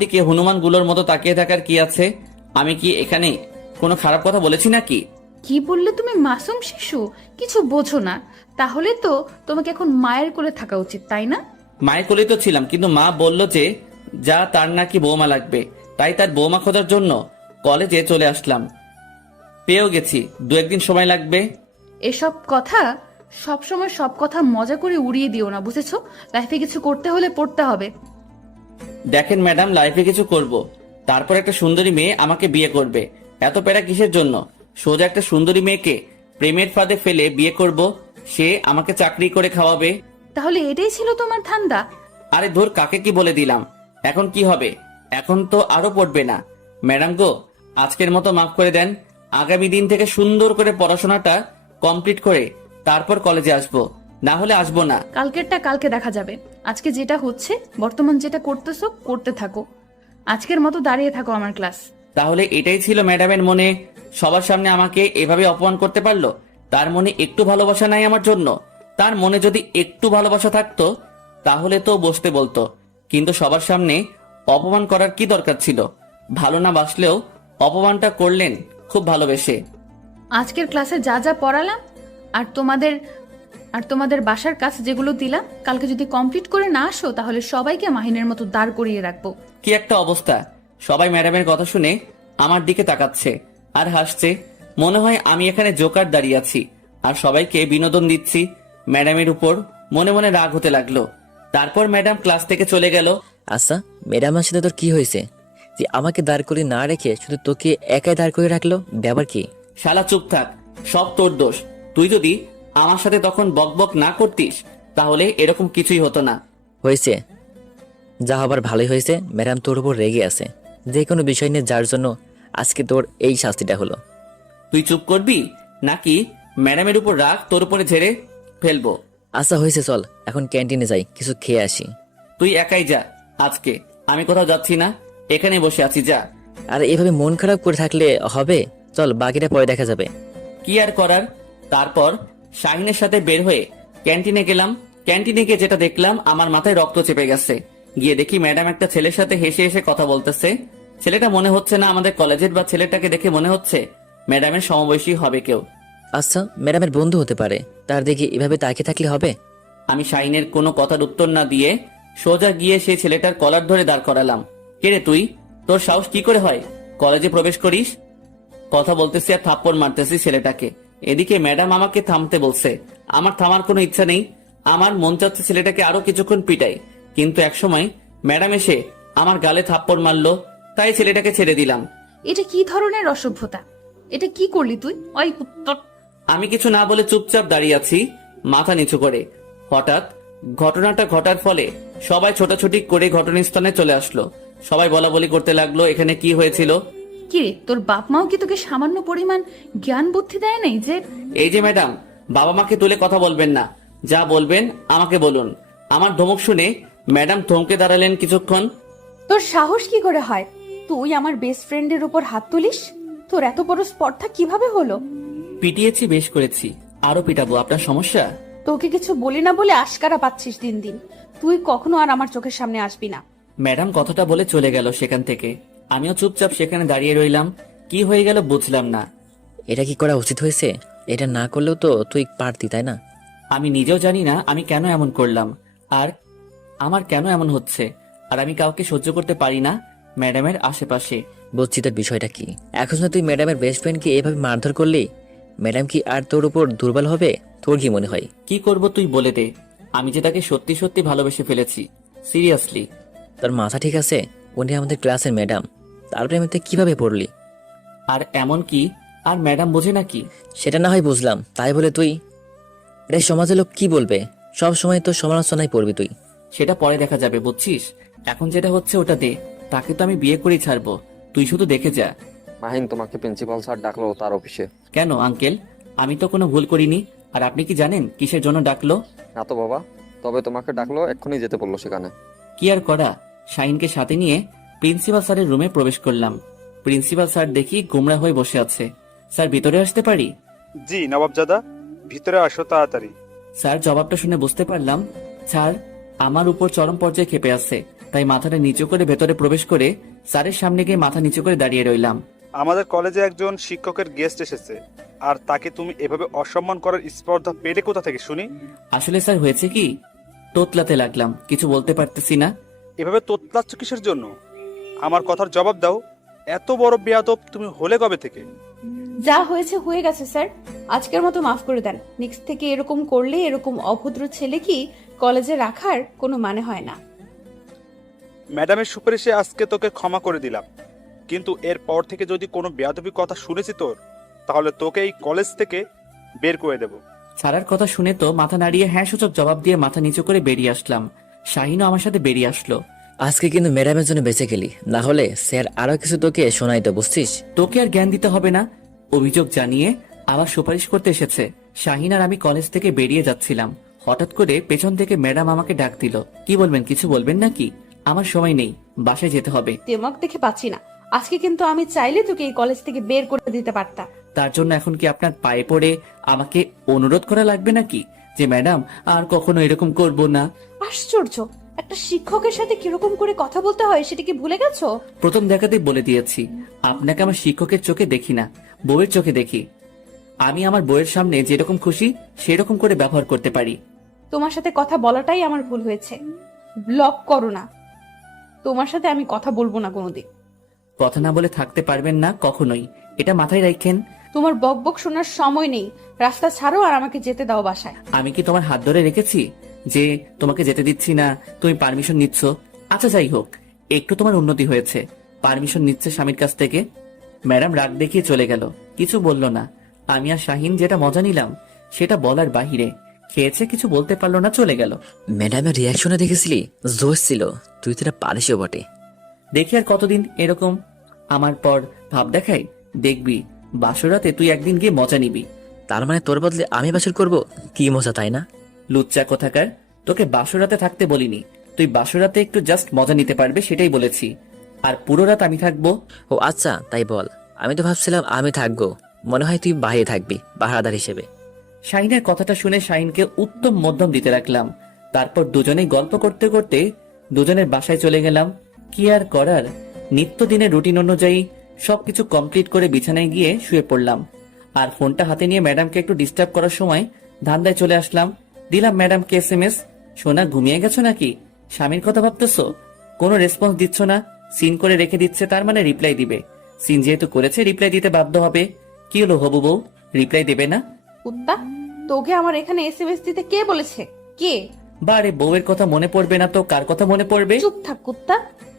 দিকে হনুমানগুলোর মতো তাকিয়ে থাকার কি আছে? আমি কি এখানে কোনো খারাপ কথা বলেছি নাকি? কি বললে তুমি? মাসুম শিশু? কিছু বোঝো না। তাহলে তো তোমাকে এখন মায়ের কোলে থাকা উচিত, তাই না? মায়ের কোলেই তো ছিলাম, কিন্তু মা বলল যে যা তার নাকি বৌমা লাগবে, তাই তার বৌমা খোঁজার জন্য কলেজে চলে আসলাম। পেয়েও গেছি, 2-1 দিন সময় লাগবে। এসব কথা সবসময় সব কথা মজা করে উড়িয়ে দিও না, বুঝেছো? লাইফে কিছু করতে হলে পড়তে হবে। দেখেন ম্যাডাম, লাইফে কিছু করব, তারপর একটা সুন্দরী মেয়ে আমাকে বিয়ে করবে। এত প্যারা কিসের জন্য? সোজা একটা সুন্দরী মেয়েকে প্রেমের ফাঁদে ফেলে বিয়ে করব, সে আমাকে চাকরি করে খাওয়াবে। তাহলে এটাই ছিল তোমার ধান্দা? আরে ধর, কাকে কি বলে দিলাম। এখন কি হবে? এখন তো আরো পড়বে না। ম্যাডাম গো, আজকের মতো মাফ করে দেন। আগামী দিন থেকে সুন্দর করে পড়াশোনাটা কমপ্লিট করে তারপর কলেজে আসবো, না হলে আসবো না। কালকেরটা কালকে দেখা যাবে। আজকে যেটা হচ্ছে, বর্তমান যেটা করতেছো করতে থাকো। আজকের মতো দাঁড়িয়ে থাকো আমার ক্লাস। তাহলে এটাই ছিল ম্যাডামের মনে? সবার সামনে আমাকে এভাবে অপমান করতে পারলো? তার মনে একটু ভালোবাসা নাই আমার জন্য? তার মনে যদি একটু ভালোবাসা থাকতো তাহলে তো বসতে বলতো, কিন্তু সবার সামনে অপমান করার কি দরকার ছিল? ভালো না বাসলেও অপমানটা করলেন খুব ভালোবেসে। আজকের ক্লাসে যা যা পড়ালাম আর তোমাদের বাসার কাজ যেগুলো দিলাম, কালকে যদি কমপ্লিট করে না আসো তাহলে সবাইকে মাহিনের মতো দাঁড় করিয়ে রাখবো। কি একটা অবস্থা! সবাই ম্যাডামের কথা শুনে আমার দিকে তাকাচ্ছে আর হাসছে। মনে হয় আমি এখানে জোকার দাঁড়িয়ে আছি আর সবাইকে বিনোদন দিচ্ছি। ম্যাডামের উপর মনে মনে রাগ হতে লাগলো। তারপর ম্যাডাম ক্লাস থেকে চলে গেল। আচ্ছা, ম্যাডামের সাথে তোর কি হয়েছে যে আমাকে দাঁড় করে না রেখে শুধু তোকে একাই দাঁড় করে রাখলো? ব্যাপার কি? শালা চুপ থাক, সব তোর দোষ। তুই যদি আমার সাথে তখন বকবক না করতিস তাহলে এরকম কিছুই হতো না। হয়েছে, যা হবার ভালোই হয়েছে। ম্যাডাম তোর উপর রেগে আছে যে কোনো বিষয় নিয়ে, যার জন্য আজকে তোর এই শাস্তিটা হলো। তুই চুপ করবি নাকি ম্যাডামের উপর রাগ তোর উপরে ঝেড়ে ফেলবো? আচ্ছা হয়েছে, চল এখন ক্যান্টিনে যাই, কিছু খেয়ে আসি। তুই একাই যা, আজকে আমি কোথাও যাচ্ছি না, এখানে বসে আছি, যা। আর এভাবে মন খারাপ করে থাকলে হবে? চল, বাকিটা পরে দেখা যাবে। কি আর করার। তারপর শাহিনের সাথে বের হয়ে ক্যান্টিনে গেলাম। ক্যান্টিনে গিয়ে যেটা দেখলাম, আমার মাথায় রক্ত চেপে গেছে। গিয়ে দেখি ম্যাডাম একটা ছেলের সাথে হেসে হেসে কথা বলতেছে। ছেলেটা মনে হচ্ছে না আমাদের কলেজের, বা ছেলেটাকে দেখে মনে হচ্ছে ম্যাডামের সমবয়সী হবে কেউ। আচ্ছা, ম্যাডামের বন্ধু হতে পারে, তার দেখে এভাবে তাকিয়ে থাকলে হবে? আমি শাহিনের কোনো কথার উত্তর না দিয়ে সোজা গিয়ে সেই ছেলেটার কলার ধরে দাঁড় করালাম। কে রে তুই? তোর সাহস কি করে হয় কলেজে প্রবেশ করিস? কথা বলতেছি আর থাপ্পড় মারতেছি ছেলেটাকে। এদিকে ম্যাডাম আমাকে থামতে বলছে। আমার থামার কোনো ইচ্ছা নেই। আমার মন চাচ্ছে ছেলেটাকে আরো কিছুক্ষণ পিটাই, কিন্তু একসময় ম্যাডাম এসে আমার গালে থাপ্পড় মারলো, তাই ছেলেটাকে ছেড়ে দিলাম। এটা কি ধরনের অসভ্যতা? এটা কি করলি তুই? ওই উত্তর। আমি কিছু না বলে চুপচাপ দাঁড়িয়ে আছি মাথা নিচু করে। হঠাৎ ঘটনাটা ঘটার ফলে সবাই ছোটাছুটি করে ঘটনাস্থলে চলে আসলো। সবাই বলা বলি করতে লাগলো এখানে কি হয়েছিল। কি রে, তোর বাপ মাও কি তোকে সামান্য পরিমাণ জ্ঞান বুদ্ধি দেয় নাই যে? এই যে ম্যাডাম, বাবা মাকে তুলে কথা বলবেন না, যা বলবেন আমাকে বলুন। আমার ধমক শুনে ম্যাডাম থমকে দাঁড়ালেন কিছুক্ষণ। তোর সাহস কি করে হয় তুই আমার বেস্ট ফ্রেন্ডের উপর হাত তুলিস? তোর এত বড় স্পর্ধা কিভাবে হলো? পিটিয়েছি, বেশ করেছি, আরো পিটাবো, আপনার সমস্যা? তোকে কিছু বলি না বলে আশকারা পাচ্ছিস দিন দিন। তুই কখনো আর আমার চোখের সামনে আসবি না। ম্যাডাম কথাটা বলে চলে গেল সেখান থেকে। আমিও চুপচাপ সেখানে দাঁড়িয়ে রইলাম। কি হয়ে গেল বুঝলাম না। এটা কি করা উচিত হয়েছে? এটা না করলেও তো তুই পারতি, তাই না? আমি নিজেও জানি না আমি কেন এমন করলাম, আর আমার কেন এমন হচ্ছে। আর আমি কাউকে সহ্য করতে পারি না ম্যাডামের আশেপাশে। বুঝছি তোর বিষয়টা কি। এখন যদি তুই ম্যাডামের বেস্ট ফ্রেন্ডকে এভাবে মারধর করলি, ম্যাডাম কি আর তোর উপর দুর্বল হবে? তোর কি মনে হয়? কি করব তুই বলে দে। আমি যে তাকে সত্যি সত্যি ভালোবেসে ফেলেছি, সিরিয়াসলি। তোর মাথা ঠিক আছে? উনি আমাদের ক্লাসের ম্যাডাম, তার প্রেমেতে কিভাবে পড়লি? আর এমন কি আর ম্যাডাম বোঝে নাকি? সেটা না হয় বুঝলাম, তাই বলে তুই এটা সমাজের লোক কি বলবে? সব সময় তোর সমালোচনায় পড়বি তুই। সেটা পরে দেখা যাবে, বুঝছিস? এখন যেটা হচ্ছে ওটা দে। তাকে তো আমি বিয়ে করেই ছাড়বো, তুই শুধু দেখে যা। মাহিন, তোমাকে প্রিন্সিপাল স্যার ডাকলো তার অফিসে। কেন আঙ্কেল? আমি তো কোনো ভুল করিনি। আর আপনি কি জানেন কিসের জন্য ডাকলো? না তো বাবা, তবে তোমাকে ডাকলো, এক্ষুনি যেতে বললো সেখানে। কি আর করা, শাহিনকে সাথে নিয়ে প্রিন্সিপাল স্যারের রুমে প্রবেশ করলাম। প্রিন্সিপাল স্যার দেখি গোমরা হয়ে বসে আছে। স্যার ভিতরে আসতে পারি? জি নবাবজাদা, ভিতরে আসো তাড়াতাড়ি। স্যার জবাবটা শুনে বুঝতে পারলাম স্যার আমার উপর চরম পর্যায়ে ক্ষেপে আছে। তাই মাথাটা নিচু করে ভেতরে প্রবেশ করে স্যারের সামনে গিয়ে মাথা নিচু করে দাঁড়িয়ে রইলাম। আমাদের কলেজে একজন শিক্ষকের গেস্ট এসেছে, আর তাকে তুমি এভাবে অসম্মান করার স্পর্ধা পেলে কোথা থেকে শুনি? আসলে স্যার হয়েছে কি, তোতলাতে লাগলাম, কিছু বলতে পারতেছি না। এভাবে তোতলাচ্ছ কিসের জন্য? আমার কথার জবাব দাও। এত বড় বেয়াদব তুমি হলে কবে থেকে? যা হয়েছে হয়ে গেছে স্যার, আজকের মতো মাফ করে দেন। নেক্সট থেকে এরকম করলে এরকম অভদ্র ছেলে কি কলেজে রাখার কোনো মানে হয় না। ম্যাডামের সুপারিশে আজকে তোকে ক্ষমা করে দিলাম, কিন্তু এরপর থেকে যদি কোনো বেয়াদবি কথা শুনেছি তোর, তাহলে তোকে এই কলেজ থেকে বের করে দেব। স্যারের কথা শুনে তো মাথা নাড়িয়ে হ্যাঁ সূচক জবাব দিয়ে মাথা নিচু করে বেরিয়ে আসলাম। শাহিনও আমার সাথে বেরিয়ে আসলো। আজকে কিন্তু ম্যাডামের জন্য বেঁচে গেলি, না হলে স্যার আরো কিছু তোকে শোনাইতো, বুঝছিস? তোকে আর জ্ঞান দিতে হবে না। অভিযোগ জানিয়ে আবার সুপারিশ করতে এসেছে। শাহিন আর আমি কলেজ থেকে বেরিয়ে যাচ্ছিলাম, হঠাৎ করে পেছন থেকে ম্যাডাম আমাকে ডাক দিল। কি বলবেন, কিছু বলবেন নাকি? আমার সময় নেই, বাসায় যেতে হবে। তেমক দেখে পাচ্ছি না, আজকে কিন্তু আমি চাইলে তোকে এই কলেজ থেকে বের করে দিতে পারতাম। তার জন্য এখন কি আপনার পায়ে পড়ে আমাকে অনুরোধ করা লাগবে নাকি যে ম্যাডাম আর কখনো এরকম করব না? আশ্চর্য, একটা শিক্ষকের সাথে কিরকম করে কথা বলতে হয় সেটা কি ভুলে গেছো? প্রথম দেখাতেই বলে দিয়েছি, আপনাকে আমার শিক্ষকের চোখে দেখি না, বউয়ের চোখে দেখি। আমি আমার বউয়ের সামনে যেরকম খুশি সেরকম করে ব্যবহার করতে পারি। তোমার সাথে কথা বলাটাই আমার ভুল হয়েছে। ব্লক করো না, তোমার সাথে আমি কথা বলবো না কোনোদিন। কথা না বলে থাকতে পারবেন না কখনোই, এটা মাথায় রাখেন। তোমার বকবক শোনার সময় নেই, রাস্তা ছাড়ো আর আমাকে যেতে দাও বাসায়। আমি কি তোমার হাত ধরে রেখেছি যে তোমাকে যেতে দিচ্ছি না, তুমি পারমিশন নিচ্ছ? আচ্ছা যাই হোক, একটু তোমার উন্নতি হয়েছে, পারমিশন নিচ্ছে স্বামীর কাছ থেকে। ম্যাডাম রাগ দেখিয়ে চলে গেল, কিছু বলল না। আমি আর শাহিন যেটা মজা নিলাম সেটা বলার বাহিরে। খেয়েছে, কিছু বলতে পারলো না, চলে গেল। ম্যাডামের রিয়াকশনে দেখেছিলি, জোশ ছিল। তুই তো এটা পারিসও বটে। দেখি আর কতদিন এরকম আমার পর ভাব দেখাই। দেখবি বাসরাতে তুই একদিন গিয়ে মজা নিবি। তার মানে তোর বদলে আমি বাসর করব? কি মজা, তাই না? লুচ্চা কোথাকার, তোকে বাসরাতে থাকতে বলিনি। তুই বাসরাতে একটু জাস্ট মজা নিতে পারবে সেটাই বলেছি, আর পুরো রাত আমি থাকবো। ও আচ্ছা, তাই বল। আমি তো ভাবছিলাম আমি থাকবো, মনে হয় তুই বাইরে থাকবি পাহারাদার হিসেবে। শাহিনের কথাটা শুনে শাহিনকে উত্তম মধ্যম দিতে রাখলাম। তারপর দুজনেই গল্প করতে করতে দুজনের বাসায় চলে গেলাম। কি আর করার, নিত্যদিনের রুটিন অনুযায়ী সবকিছু কমপ্লিট করে বিছানায় গিয়ে শুয়ে পড়লাম। আর ফোনটা হাতে নিয়ে ম্যাডামকে একটু ডিস্টার্ব করার সময় ধান্দায় চলে আসলাম। দিলাম ম্যাডামকে SMS। সোনা ঘুমিয়ে গেছো নাকি? স্বামীর কথা ভাবতেছো? কোনো রেসপন্স দিচ্ছ না, সিন করে রেখে দিচ্ছে, তার মানে রিপ্লাই দিবে। সিন যেহেতু করেছে রিপ্লাই দিতে বাধ্য হবে। কি হলো হবু বউ, রিপ্লাই দেবে না? কুত্তা, তোকে আমার এখানে SMS দিতে কে বলেছে? কে? বারে, বউয়ের কথা মনে পড়বে না তো কার কথা মনে পড়বে? চুপ থাক কুত্তা,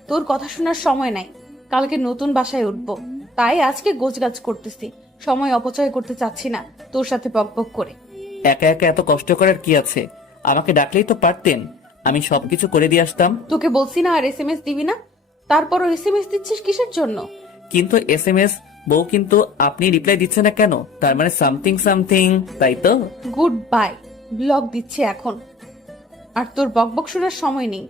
তোর কথা শোনার সময় নাই। কালকে নতুন বাসায় উঠবো, তাই আজকে গোছগাছ করতেছি। সময় অপচয় করতে চাচ্ছি না তোর সাথে বকবক করে। একা একা এত কষ্ট করার কি আছে? আমাকে ডাকলেই তো পারতেন, আমি সবকিছু করে দিয়ে আসতাম। তোকে বলছি না আর SMS দিবি না, তারপরও SMS দিচ্ছিস কিসের জন্য? কিন্তু SMS বউ, কিন্তু আপনি রিপ্লাই দিচ্ছে না কেন? তার মানে সামথিং সামথিং, তাই তো? গুড বাই, ব্লক দিচ্ছে এখন, আর তোর বকবক শোনার সময় নেই।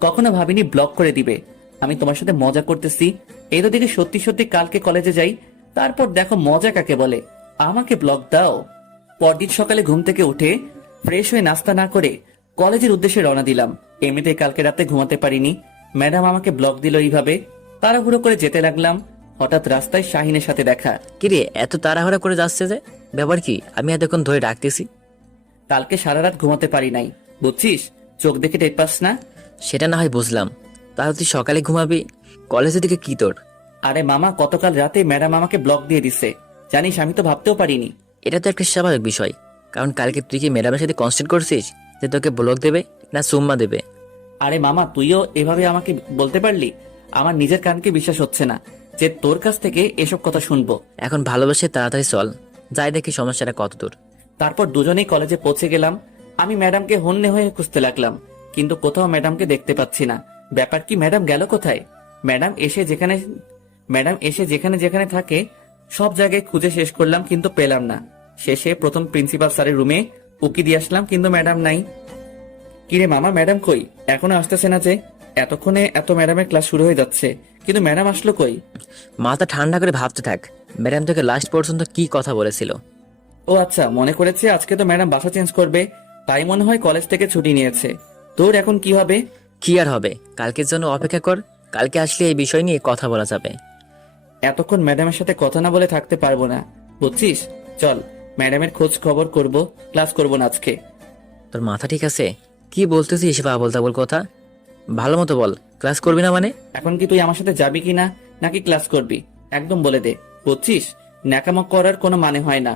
কখনো ভাবিনি ব্লক করে দিবে। আমি তোমার সাথে মজা করতেছি, এই তো দেখি সত্যি সত্যি কালকে কলেজে যাই, তারপর দেখো মজা কাকে বলে। আমাকে ব্লক দাও। পরদিন সকালে ঘুম থেকে উঠে ফ্রেশ হয়ে নাস্তা না করে কলেজের উদ্দেশ্যে রওনা দিলাম। এমনিতে কালকে রাতে ঘুমাতে পারিনি, ম্যাডাম আমাকে ব্লক দিল এইভাবে। তাড়াহুড়ো করে যেতে লাগলাম, হঠাৎ রাস্তায় শাহিনের সাথে দেখা। কিরে, এত তাড়াহুড়া করে যাচ্ছে যে? ব্যাপার কি? আমি এতক্ষণ ধরে ডাকতেছি। কালকে সারা রাত ঘুমাতে পারি নাই, বুঝছিস? চোখ দেখে টের পাস না? সেটা না হয় বুঝলাম, তাহলে তুই সকালে ঘুমাবি, কলেজের দিকে কি তোর? আরে মামা, গতকাল রাতে ম্যাডাম আমাকে ব্লক দিয়ে দিছে, জানিস? আমি তো ভাবতেও পারিনি। এটা তো একটা স্বাভাবিক বিষয়, কারণ কালকে তুই কি ম্যাডামের সাথে কনস্ট্যান্ট করছিস যে তোকে ব্লক দেবে না সুম্মা দেবে? আরে মামা, তুইও এভাবে আমাকে বলতে পারলি? আমার নিজের কানকে বিশ্বাস হচ্ছে না যে তোর কাছ থেকে এসব কথা শুনবো। এখন ভালোবাসে তাড়াতাড়ি চল, যাই দেখি সমস্যাটা কত দূর। তারপর দুজনেই কলেজে পৌঁছে গেলাম। আমি ম্যাডামকে হন্যে হয়ে খুঁজতে লাগলাম, কিন্তু কোথাও ম্যাডামকে দেখতে পাচ্ছি না। ব্যাপার কি, ম্যাডাম গেল কোথায়? ম্যাডাম এসে যেখানে যেখানে থাকে সব জায়গায় খুঁজে শেষ করলাম, কিন্তু পেলাম না। শেষে প্রথম প্রিন্সিপাল স্যারের রুমে উকি দিয়ে আসলাম, কিন্তু ম্যাডাম নাই। কিরে মামা, ম্যাডাম কই? এখনো আসতেছে না যে? এতক্ষণে এত ম্যাডামের ক্লাস শুরু হয়ে যাচ্ছে, কিন্তু ম্যাডাম আসলো কই? মাথা ঠান্ডা করে ভাবতে থাক, ম্যাডাম তোকে লাস্ট পর্যন্ত কি কথা বলেছিল? ও আচ্ছা, মনে করেছে আজকে তো ম্যাডাম বাসা চেঞ্জ করবে, তাই মনে হয় কলেজ থেকে ছুটি নিয়েছে। তোর এখন কি হবে? কি আর হবে, কালকের জন্য অপেক্ষা কর, কালকে আসলে এই বিষয় নিয়ে কথা বলা যাবে। এতক্ষণ ম্যাডামের সাথে কথা না বলে থাকতে পারবো না, বুঝছিস? চল, ম্যাডামের খোঁজ খবর করব, ক্লাস করব না আজকে। তোর মাথা ঠিক আছে? কি বলতেছিস এসব আবল তাবল কথা? ভালো মতো বল, ক্লাস করবি না মানে? এখন কি তুই আমার সাথে যাবি কি না, নাকি ক্লাস করবি? একদম বলে দে, বুঝছিস? ন্যাকামো করার কোনো মানে হয় না।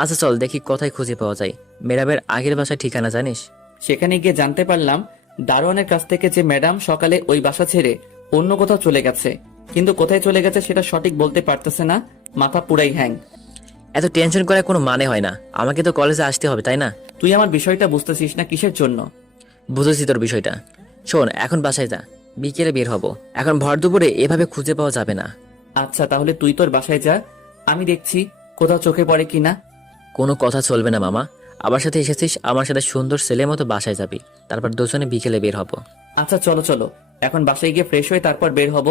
আচ্ছা চল দেখি কোথায় খুঁজে পাওয়া যায় ম্যাডামের আগের বাসার ঠিকানা, জানিস? সেখানে গিয়ে জানতে পারলাম দারোয়ানের কাছ থেকে যে ম্যাডাম সকালে ওই বাসা ছেড়ে অন্য কোথাও চলে গেছে, কিন্তু কোথায় চলে গেছে সেটা সঠিক বলতে পারতেছে না। মাথা পুরাই হ্যাং। এত টেনশন করার কোনো মানে হয় না, আমাকে তো কলেজে আসতে হবে তাই না? তুই আমার বিষয়টা বুঝতেছিস না কিসের জন্য? বুঝেছি তোর বিষয়টা। শোন, এখন বাসায় যা, বিকেলে বের হব, এখন ভর দুপুরে এভাবে খুঁজে পাওয়া যাবে না। আচ্ছা, তাহলে তুই তোর বাসায় যা, আমি দেখছি কোথাও চোখে পড়ে কিনা। কোনো কথা চলবে না মামা, আমার সাথে এসেছিস, আমার সাথে সুন্দর ছেলের মতো বাসায় যাবি, তারপর দুজনে বিকেলে বের হব। আচ্ছা চলো চলো, এখন বাসায় গিয়ে ফ্রেশ হয়ে তারপর বের হব,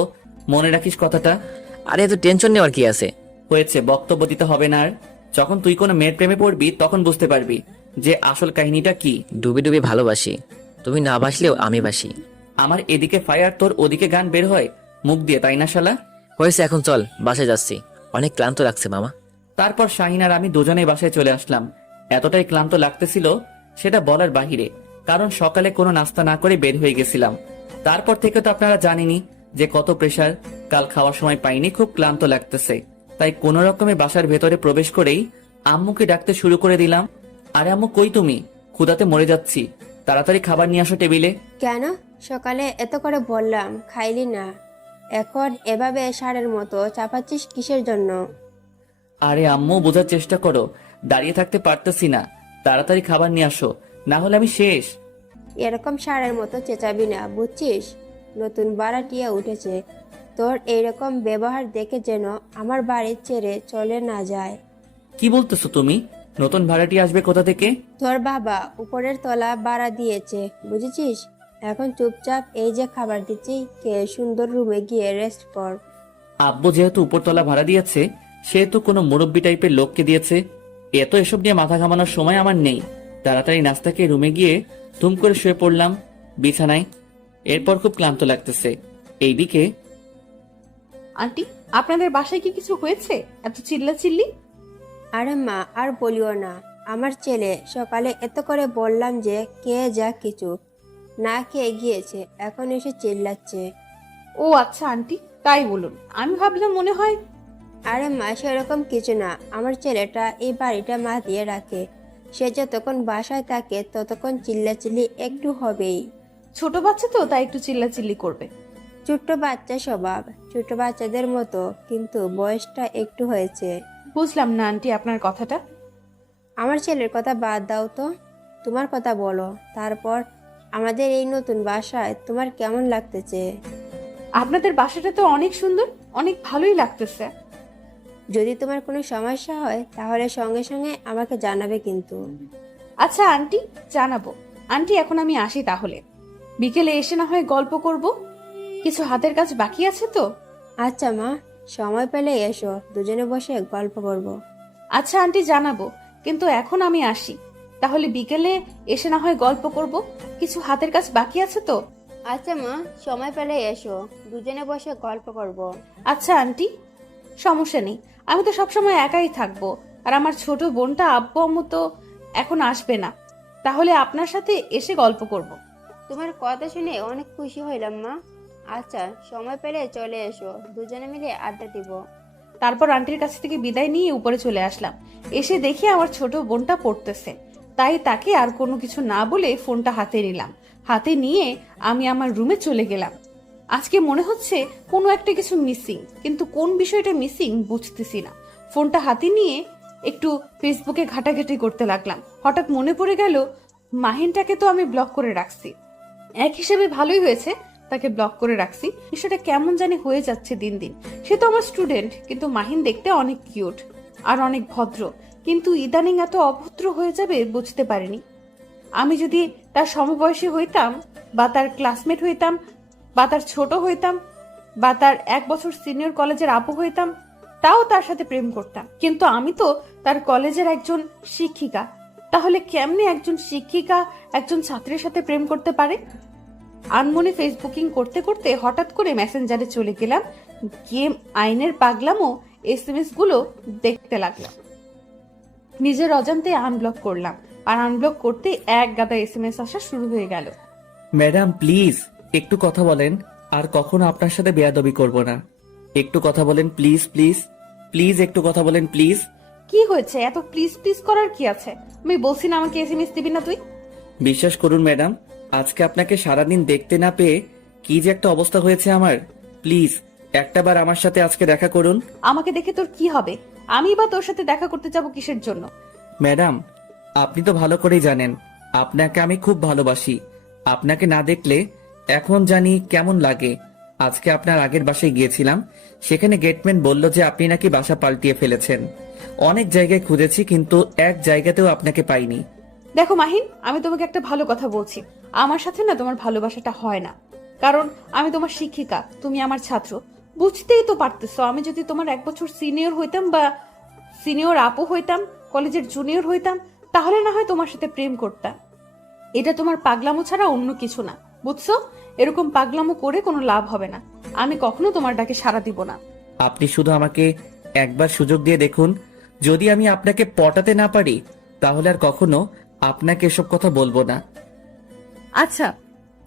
মনে রাখিস কথাটা। আরে এত টেনশন নেওয়ার কি আছে? হয়েছে, বক্তব্য দিতে হবে না আর। যখন তুই কোনো মেয়ের প্রেমে পড়বি তখন বুঝতে পারবি যে আসল কাহিনীটা কি। ডুবি ডুবি ভালোবাসি, তুমি না বাসলেও আমি বাসি। আমার এদিকে ফায়ার, তোর ওদিকে গান বের হয় মুখ দিয়ে, তাই না শালা? হয়েছে, এখন চল, বাসায় যাচ্ছি, অনেক ক্লান্ত লাগছে মামা। তারপর শাহিন আর আমি দুজনেই বাসায় চলে আসলাম। এতটাই ক্লান্ত লাগতেছিল সেটা বলার বাহিরে, কারণ সকালে কোনো নাস্তা না করে বের হয়ে গেছিলাম। তারপর থেকে তো আপনারা জানেনই যে কত প্রেসার। কাল খাওয়ার সময় পাইনি, খুব ক্লান্ত লাগতেছে, তাই কোনো রকমে বাসার ভেতরে প্রবেশ করেই আম্মুকে ডাকতে শুরু করে দিলাম। আরে আম্মু, কই তুমি? ক্ষুধাতে মরে যাচ্ছি, তাড়াতাড়ি খাবার নিয়ে আসো টেবিলে। কেন সকালে এত করে বললাম খাইলি না, এখন এভাবে ষাঁড়ের মতো চাপাচ্ছিস কিসের জন্য? আরে আম্মু, বোঝার চেষ্টা করো, দাঁড়িয়ে থাকতে পারতেছি না, তাড়াতাড়ি খাবার নিয়ে আসো, না হলে আমি শেষ। এরকম ষাঁড়ের মতো চেঁচাবি না, বুঝছিস? নতুন ভাড়াটিয়া উঠেছে, তোর এইরকম ব্যবহার দেখে যেন আমার বাড়ি ছেড়ে চলে না যায়। কি বলতেছো তুমি? নতুন ভাড়াটি আসবে কোথা থেকে? তোর বাবা উপরের তলা ভাড়া দিয়েছে, বুঝেছিস? এখন চুপচাপ এই যে খাবার দিচ্ছি, কে সুন্দর রুমে গিয়ে রেস্ট কর। আব্বু যেহেতু উপরতলা ভাড়া দিয়েছে, সেহেতু কোনো মুরব্বি টাইপের লোককে দিয়েছে। এত এসব নিয়ে মাথা ঘামানোর সময় আমার নেই। তাড়াতাড়ি নাস্তা খেয়ে রুমে গিয়ে ধুম করে শুয়ে পড়লাম বিছানায়। এরপর খুব ক্লান্ত লাগতেছে। এইদিকে আন্টি, আপনাদের বাসায় কি কিছু হয়েছে? এত চিল্লাচিল্লি? আরে মা, আর বলিও না, আমার ছেলে সকালে এত করে বললাম যে কে যা কিছু না খেয়ে গিয়েছে, এখন এসে চিল্লাচ্ছে। ও আচ্ছা আন্টি, তাই বলুন, আমি ভাবলাম মনে হয়। আরে মা, সেরকম কিছু না, আমার ছেলেটা এই বাড়িটা মা দিয়ে রাখে, সে যতক্ষণ বাসায় থাকে ততক্ষণ চিল্লাচিল্লি একটু হবেই। ছোট বাচ্চা তো, তাই একটু চিল্লাচিল্লি করবে। ছোট্ট বাচ্চা স্বভাব, ছোট বাচ্চাদের মতো, কিন্তু বয়সটা একটু হয়েছে। বুঝলাম না আন্টি আপনার কথাটা। আমার ছেলের কথা বাদ দাও তো, তোমার কথা বলো। তারপর আমাদের এই নতুন বাসায় তোমার কেমন লাগতেছে? আপনাদের বাসাটা তো অনেক সুন্দর, অনেক ভালোই লাগতেছে। যদি তোমার কোনো সমস্যা হয় তাহলে সঙ্গে সঙ্গে আমাকে জানাবে কিন্তু। আচ্ছা আন্টি, জানাবো। আন্টি, এখন আমি আসি তাহলে, বিকেলে এসে না হয় গল্প করব, কিছু হাতের কাজ বাকি আছে তো। আচ্ছা মা, সময় পেলে এসো, দুজনে বসে গল্প করব। আচ্ছা আন্টি, জানাবো, কিন্তু এখন আমি আসি, তাহলে বিকেলে এসে না হয় গল্প করব, কিছু হাতের কাজ বাকি আছে তো। আচ্ছা মা, সময় পেলে এসো, দুজনে বসে গল্প করব। আচ্ছা আন্টি, সমস্যা নেই, আমি তো সবসময় একাই থাকবো, আর আমার ছোট বোনটা আব্বু আম্মু তো এখন আসবে না, তাহলে আপনার সাথে এসে গল্প করব। তোমার কথা শুনে অনেক খুশি হইলাম মা। আচ্ছা, সময় পেলে চলে এসো, দুজনে মিলে আড্ডা দিব। তারপর আন্টির কাছ থেকে বিদায় নিয়ে উপরে চলে আসলাম। এসে দেখি আমার ছোট বোনটা পড়তেছে, তাই তাকে আর কোনো কিছু না বলে ফোনটা হাতে নিলাম। হাতে নিয়ে আমি আমার রুমে চলে গেলাম। আজকে মনে হচ্ছে কোনো একটা কিছু মিসিং, কিন্তু কোন বিষয়টা মিসিং বুঝতেছি না। ফোনটা হাতে নিয়ে একটু ফেসবুকে ঘাটাঘাটি করতে লাগলাম। হঠাৎ মনে পড়ে গেল মাহিনটাকে তো আমি ব্লক করে রাখছি। এক হিসেবে ভালোই হয়েছে তাকে ব্লক করে রাখছি। বিষয়টা কেমন জানি হয়ে যাচ্ছে দিন দিন। সে তো আমার স্টুডেন্ট, কিন্তু মাহিন দেখতে অনেক কিউট আর অনেক ভদ্র, কিন্তু ইদানিং এত অভদ্র হয়ে যাবে বুঝতে পারিনি। আমি যদি তার সমবয়সী হইতাম, বা তার ক্লাসমেট হইতাম, বা তার ছোট হইতাম, বা তার 1 বছর সিনিয়র কলেজের আপু হইতাম, তাও তার সাথে প্রেম করতাম। কিন্তু আমি তো তার কলেজের একজন শিক্ষিকা। তাহলে কেমনে একজন শিক্ষিকা একজন ছাত্রের সাথে প্রেম করতে পারে? আনমনে ফেসবুকিং করতে করতে হঠাৎ করে মেসেঞ্জারে চলে গেলাম। গেম আইনের পাগলামো এসএমএস গুলো দেখতে লাগলাম। নিজের অজান্তে আনব্লক করলাম, আর আনব্লক করতে এক গাদা এসএমএস আসা শুরু হয়ে গেল। ম্যাডাম প্লিজ একটু কথা বলেন, আর কখনো আপনার সাথে বেয়াদবি করব না। একটু কথা বলেন প্লিজ প্লিজ প্লিজ, একটু কথা বলেন প্লিজ। কি হয়েছে? এত প্লিজ প্লিজ করার কি আছে? আমি বলছি না আমাকে এসএমএস দিবি না তুই। বিশ্বাস করুন ম্যাডাম, আজকে আপনাকে সারাদিন দেখতে না পেয়ে কি যে একটা অবস্থা হয়েছে আমার। প্লিজ একটাবার আমার সাথে আজকে দেখা করুন। আমাকে দেখে তোর কি হবে? আমি বা তোর সাথে দেখা করতে যাব কিসের জন্য? ম্যাডাম আপনি তো ভালো করেই জানেন আপনাকে আমি খুব ভালোবাসি। আপনাকে না দেখলে এখন জানি কেমন লাগে। আজকে আপনার আগের বাসায় গিয়েছিলাম, সেখানে গেটম্যান বলল যে আপনি নাকি বাসা পাল্টিয়ে ফেলেছেন। অনেক জায়গায় খুঁজেছি কিন্তু এক জায়গাতেও আপনাকে পাইনি। দেখো মাহিন, আমি তোমাকে একটা ভালো কথা বলছি। আমার সাথে না তোমার ভালোবাসাটা হয় না, কারণ আমি তোমার শিক্ষিকা, তুমি আমার ছাত্র। বুঝতেই তো পারতেছো, আমি যদি তোমার 1 বছর সিনিয়র হইতাম, বা সিনিয়র আপু হইতাম, কলেজের জুনিয়র হইতাম, তাহলে না হয় তোমার সাথে প্রেম করতাম। এটা তোমার পাগলামো ছাড়া অন্য কিছু না, বুঝছো? এরকম পাগলামো করে কোনো লাভ হবে না। আমি কখনো তোমার ডাকে সাড়া দিব না। আপনি শুধু আমাকে একবার সুযোগ দিয়ে দেখুন, যদি আমি আপনাকে পটাতে না পারি তাহলে আর কখনো আপনাকে এসব কথা বলবো না। আচ্ছা,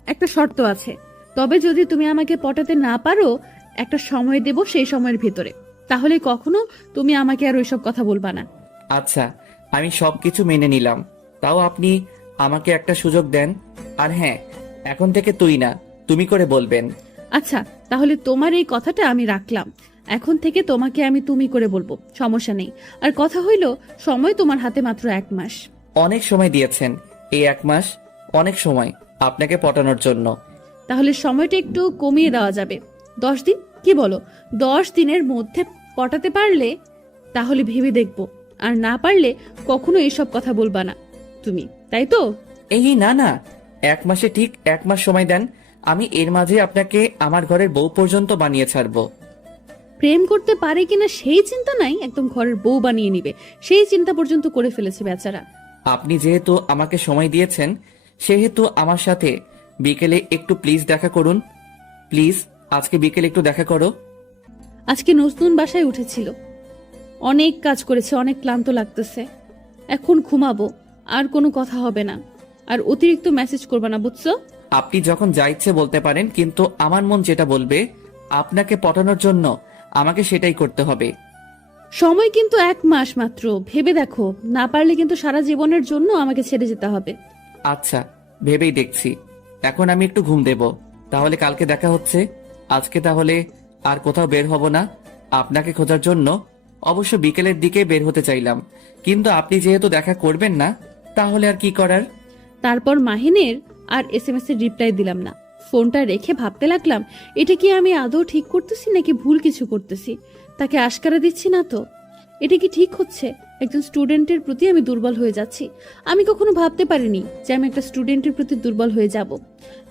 একটা শর্ত আছে। তবে যদি তুমি আমাকে পটাতে না পারো, একটা সময় দেব, সেই সময়ের ভিতরে, তাহলে কখনো তুমি আমাকে আর ওইসব কথা বলবা না। আচ্ছা আমি সবকিছু মেনে নিলাম, তাও আপনি আমাকে একটা সুযোগ দেন। আর হ্যাঁ, এখন থেকে তুই না তুমি করে বলবেন। আচ্ছা, তাহলে তোমার এই কথাটা আমি রাখলাম। এখন থেকে তোমাকে আমি তুমি করে বলবো, সমস্যা নেই। আর কথা হইল, সময় তোমার হাতে মাত্র 1 মাস। অনেক সময় দিয়েছেন, এই 1 মাস অনেক সময় আপনাকে পটানোর জন্য। তাহলে সময়টা একটু কমিয়ে দেওয়া যাবে, 10 দিন, কি বলো? 10 দিনের মধ্যে পটাতে পারলে তাহলে ভেবে দেখবো, আর না পারলে কখনো এইসব কথা বলবা না তুমি, তাই তো? এই না না, 1 মাসে ঠিক 1 মাস সময় দেন। আমি এর মাঝে আপনাকে আমার ঘরের বউ পর্যন্ত বানিয়ে ছাড়বো। প্রেম করতে পারে কিনা সেই চিন্তা নাই, একদম ঘরের বউ বানিয়ে নিবে সেই চিন্তা পর্যন্ত করে ফেলেছে বেচারা। আপনি যেহেতু আমাকে সময় দিয়েছেন, সেহেতু আমার সাথে বিকেলে একটু প্লিজ দেখা করুন। প্লিজ আজকে বিকেলে একটু দেখা করো। আজকে নতুন বাসায় উঠেছিল, অনেক কাজ করেছে, অনেক ক্লান্ত লাগতেছে। এখন ঘুমাবো, আর কোনো কথা হবে না। আর অতিরিক্ত মেসেজ করবে না, বুঝছো? আপনি যখন যা ইচ্ছে বলতে পারেন, কিন্তু আমার মন যেটা বলবে আপনাকে পটানোর জন্য আমাকে সেটাই করতে হবে। সময় কিন্তু 1 মাস মাত্র, ভেবে দেখো। না পারলে কিন্তু সারা জীবনের জন্য আমাকে ছেড়ে যেতে হবে। আচ্ছা ভেবেই দেখছি। এখন আমি একটু ঘুম দেব, তাহলে কালকে দেখা হচ্ছে। আজকে তাহলে আর কোথাও বের হব না। আপনাকে খোঁজার জন্য অবশ্য বিকেলের দিকে বের হতে চাইলাম, কিন্তু আপনি যেহেতু দেখা করবেন না, তাহলে আর কি করার। তারপর মাহিনের আর এসএমএস এর রিপ্লাই দিলাম না। ফোনটা রেখে ভাবতে লাগলাম, এটা কি আমি আদৌ ঠিক করতেছি নাকি ভুল কিছু করতেছি? তাকে আশকারা দিচ্ছি না তো? এটা কি ঠিক হচ্ছে? একজন স্টুডেন্টের প্রতি আমি দুর্বল হয়ে যাচ্ছি। আমি কখনো ভাবতে পারিনি যে আমি একটা স্টুডেন্টের প্রতি দুর্বল হয়ে যাব।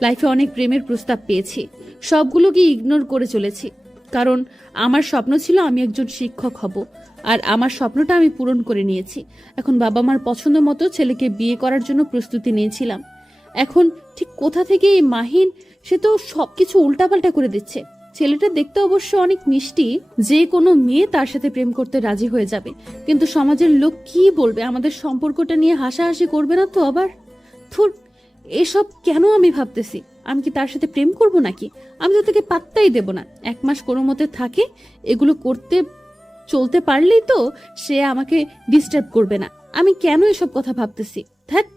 লাইফে অনেক প্রেমের প্রস্তাব পেয়েছি, সবগুলোকে ইগনোর করে চলেছি, কারণ আমার স্বপ্ন ছিল আমি একজন শিক্ষক হব। আর আমার স্বপ্নটা আমি পূরণ করে নিয়েছি। এখন বাবা মার পছন্দ মতো ছেলেকে বিয়ে করার জন্য প্রস্তুতি নিয়েছিলাম। এখন ঠিক কোথা থেকে এই মাহিন, সে তো সবকিছু উল্টাপাল্টা করে দিচ্ছে। ছেলেটা দেখতে অবশ্য অনেক মিষ্টি, যে কোনো মেয়ে তার সাথে প্রেম করতে রাজি হয়ে যাবে, কিন্তু সমাজের লোক কি বলবে? আমাদের সম্পর্কটা নিয়ে হাসাহাসি করবে না তো আবার? থুর, এসব কেন আমি ভাবতেছি? আমি কি তার সাথে প্রেম করব নাকি? আমি তো তাকে পাত্তাই দেব না। 1 মাস কোনো মতে থাকে, এগুলো করতে চলতে পারলেই তো সে আমাকে ডিস্টার্ব করবে না। আমি কেন এসব কথা ভাবতেছি? ধ্যাৎ।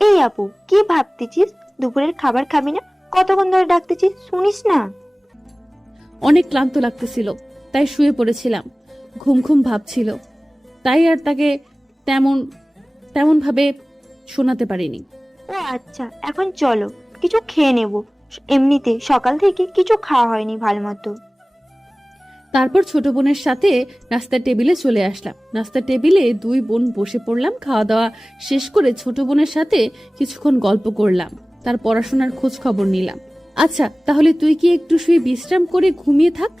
এই আপু, কি ভাবতেছিস? দুপুরের খাবার খাবি না? কতক্ষণ ধরে ডাকতেছিস, শুনিস না? অনেক ক্লান্ত লাগতেছিল, তাই শুয়ে পড়েছিলাম। ঘুম ঘুম ভাবছিল, তাই আর তাকে তেমন তেমন ভাবে শোনাতে পারিনি। ও আচ্ছা, এখন চলো কিছু খেয়ে নেব। এমনিতে সকাল থেকে কিছু খাওয়া হয়নি ভালো মতো। তারপর ছোট বোনের সাথে নাস্তার টেবিলে চলে আসলাম। নাস্তার টেবিলে 2 বোন বসে পড়লাম। খাওয়া দাওয়া শেষ করে ছোট বোনের সাথে কিছুক্ষণ গল্প করলাম, তার পড়াশোনার খোঁজ খবর নিলাম। আচ্ছা, তাহলে তুই কি একটু শুয়ে বিশ্রাম করে ঘুমিয়ে থাক,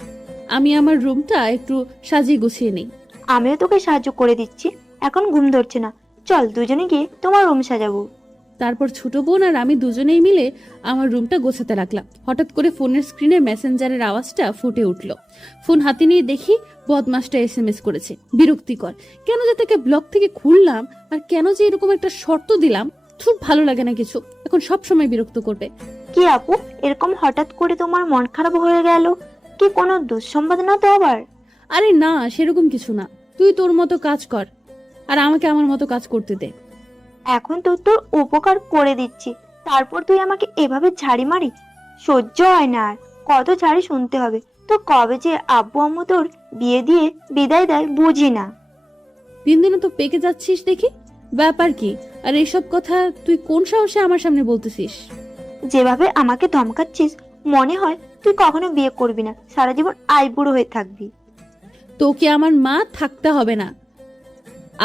আমি আমার রুমটা একটু সাজিয়ে গুছিয়ে নেই। আমিও তোকে সাহায্য করে দিচ্ছি, এখন ঘুম ধরছে না। চল দুজনে গিয়ে তোমার রুম সাজাবো। তারপর ছোট বোন আর আমি দুজনেই মিলে আমার রুমটা গোছাতে লাগলাম। হঠাৎ করে ফোনের স্ক্রিনে মেসেঞ্জারের আওয়াজটা ফুটে উঠল। ফোন হাতে নিয়ে দেখি বদমাসটা SMS করেছে। বিরক্তিকর, কেন যে তাকে ব্লক থেকে খুললাম আর কেন যে এরকম একটা শর্ত দিলাম। খুব ভালো লাগে না কিছু, এখন সব সময় বিরক্ত করবে। কি আপু, এরকম হঠাৎ করে তোমার মন খারাপ হয়ে গেল? কি কোনো দুঃসংবাদ না তো আবার? আরে না, সেরকম কিছু না। তুই তোর মতো কাজ কর আর আমাকে আমার মতো কাজ করতে দে। এখন তো তোর উপকার করে দিচ্ছি, তারপর তুই আমাকে এভাবে ঝাড়ি মারি? সহ্য হয় না আর। কত ঝাড়ি শুনতে হবে? তো কবে যে আব্বু আম্মু তোর বিয়ে দিয়ে বিদায় দেয় বুঝি না। দিন দিনে তো পেকে যাচ্ছিস দেখি, ব্যাপার কি? আর এইসব কথা তুই কোন সাহসে আমার সামনে বলতেছিস? যেভাবে আমাকে ধমকাচ্ছিস, মনে হয় তুই কখনো বিয়ে করবি না, সারা জীবন আইবুড়ো হয়ে থাকবি। তোকে আমার মা থাকতে হবে না,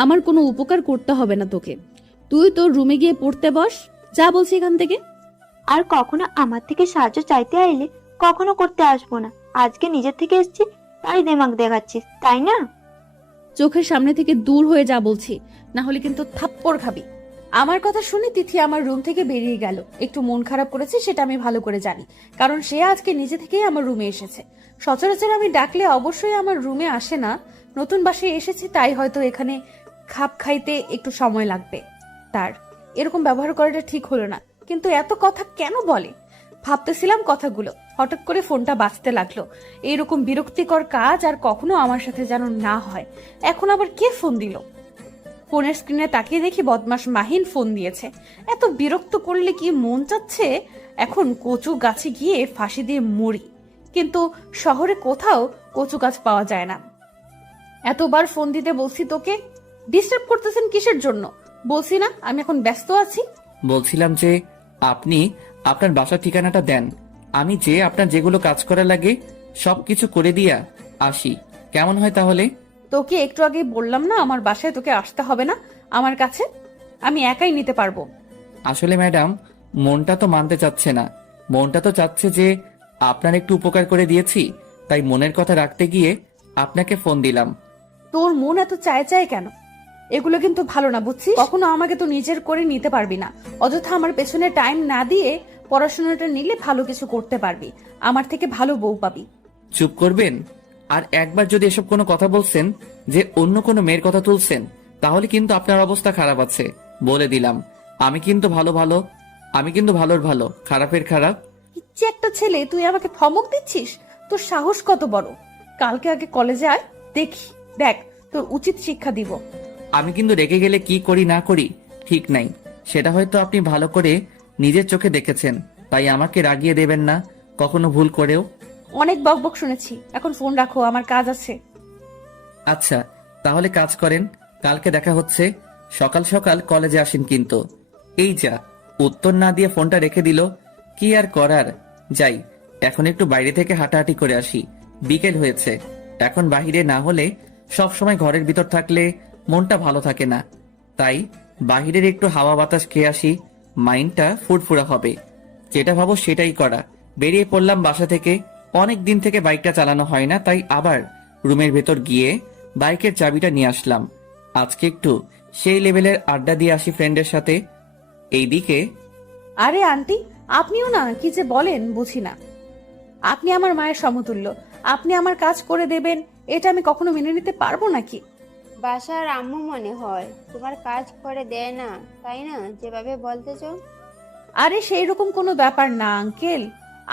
আমার কোনো উপকার করতে হবে না তোকে। তুই তোর রুমে গিয়ে পড়তে বস, যা বলছি এখান থেকে। আর কখনো আমার থেকে সাহায্য চাইতে আইলে কখনো করতে আসবো না। আজকে নিজের থেকে এসেছি তাই দেমাগ দেখাচ্ছিস, তাই না? চোখের সামনে থেকে দূর হয়ে যা বলছি, না হলে কিন্তু থাপ্পড় খাবি। আমার কথা শুনে তিথি আমার রুম থেকে বেরিয়ে গেল। একটু মন খারাপ করেছে সেটা আমি ভালো করে জানি, কারণ সে আজকে নিজে থেকেই আমার রুমে এসেছে। সচরাচর আমি ডাকলে অবশ্যই আমার রুমে আসে না। নতুন বাসায় এসেছি তাই হয়তো এখানে খাপ খাইতে একটু সময় লাগবে তার। এরকম ব্যবহার করাটা ঠিক হলো না, কিন্তু এত কথা কেন বলে? ভাবতেছিলাম কথাগুলো, হঠাৎ করে ফোনটা বাজতে লাগলো। এইরকম বিরক্তিকর কাজ আর কখনো আমার সাথে যেন না হয়। এখন আবার কে ফোন দিল? ফোনের স্ক্রিনে তাকিয়ে দেখি বদমাস মাহিন ফোন দিয়েছে। এত বিরক্ত করলে কি মন চাচ্ছে এখন কচু গাছে গিয়ে ফাঁসি দিয়ে মরি, কিন্তু শহরে কোথাও কচু গাছ পাওয়া যায় না। এতবার ফোন দিতে বলছি তোকে, ডিস্টার্ব করতেছেন কিসের জন্য? বলছি না আমি এখন ব্যস্ত আছি। বলছিলাম যে আপনি আপনার বাসার ঠিকানাটা দেন, আমি যে আপনার যেগুলো কাজ করা লাগে সবকিছু করে দিয়া আসি, কেমন হয় তাহলে? তোকে একটু আগে বললাম না আমার বাসায় তোকে আসতে হবে না, আমার কাছে আমি একাই নিতে পারবো। আসলে ম্যাডাম, মনটা তো মানতে চাচ্ছে না। মনটা তো চাচ্ছে যে আপনার একটু উপকার করে দিয়েছি, তাই মনের কথা রাখতে গিয়ে আপনাকে ফোন দিলাম। তোর মন এত চায় চায় কেন? এগুলো কিন্তু ভালো না, বুঝছিস? কখনো আমাকে তো নিজের করে নিতে পারবি না। অযথা আমার পেছনে টাইম না দিয়ে পড়াশোনাটা নিলে ভালো কিছু করতে পারবি, আমার থেকে ভালো বউ পাবি। চুপ করবেন? আর একবার যদি এসব কোনো কথা বলছেন যে অন্য কোনো মেয়ের কথা তুলছেন, তাহলে কিন্তু আপনার অবস্থা খারাপ আছে, বলে দিলাম। আমি কিন্তু ভালোর ভালো, খারাপের খারাপ। ইচ্ছে একটা ছেলে, তুই আমাকে ধমক দিচ্ছিস? তোর সাহস কত বড়! কালকে আগে কলেজে আয়, দেখ তোর উচিত শিক্ষা দিব। আমি কিন্তু রেগে গেলে কি করি না করি ঠিক নাই, সেটা হয়তো আপনি ভালো করে নিজের চোখে দেখেছেন, তাই আমাকে রাগিয়ে দেবেন না কখনো ভুল করেও। অনেক বকবক শুনেছি, এখন ফোন রাখো, আমার কাজ আছে। আচ্ছা, তাহলে কাজ করেন, কালকে দেখা হচ্ছে। সকাল সকাল কলেজে আসেন কিন্তু। এই যা, উত্তর না দিয়ে ফোনটা রেখে দিল। কি আর করার, যাই এখন একটু বাইরে থেকে হাঁটাহাঁটি করে আসি। বিকেল হয়েছে, এখন বাহিরে না হলে সব সময় ঘরের ভিতর থাকলে মনটা ভালো থাকে না, তাই বাহিরের একটু হাওয়া বাতাস খেয়ে আসি, মাইন্ডটা ফুরফুরা হবে। যেটা ভাবো সেটাই করা। বেরিয়ে পড়লাম বাসা থেকে। অনেক দিন থেকে বাইকটা চালানো হয় না, তাই আবার রুমের ভেতর গিয়ে বাইকের চাবিটা নিয়ে আসলাম। আজকে একটু সেই লেভেলের আড্ডা দিয়ে আসি ফ্রেন্ডের সাথে। এইদিকে আরে আন্টি, আপনিও না, কি যে বলেন বুঝি না। আপনি আমার মায়ের সমতুল্য, আপনি আমার কাজ করে দেবেন, এটা আমি কখনো মেনে নিতে পারবো নাকি? বাসার আম্মু মনে হয়, তোমার কাজ করে দেয় না, তাই না, যেভাবে বলতেছো? আরে সেই রকম কোনো ব্যাপার না আঙ্কেল।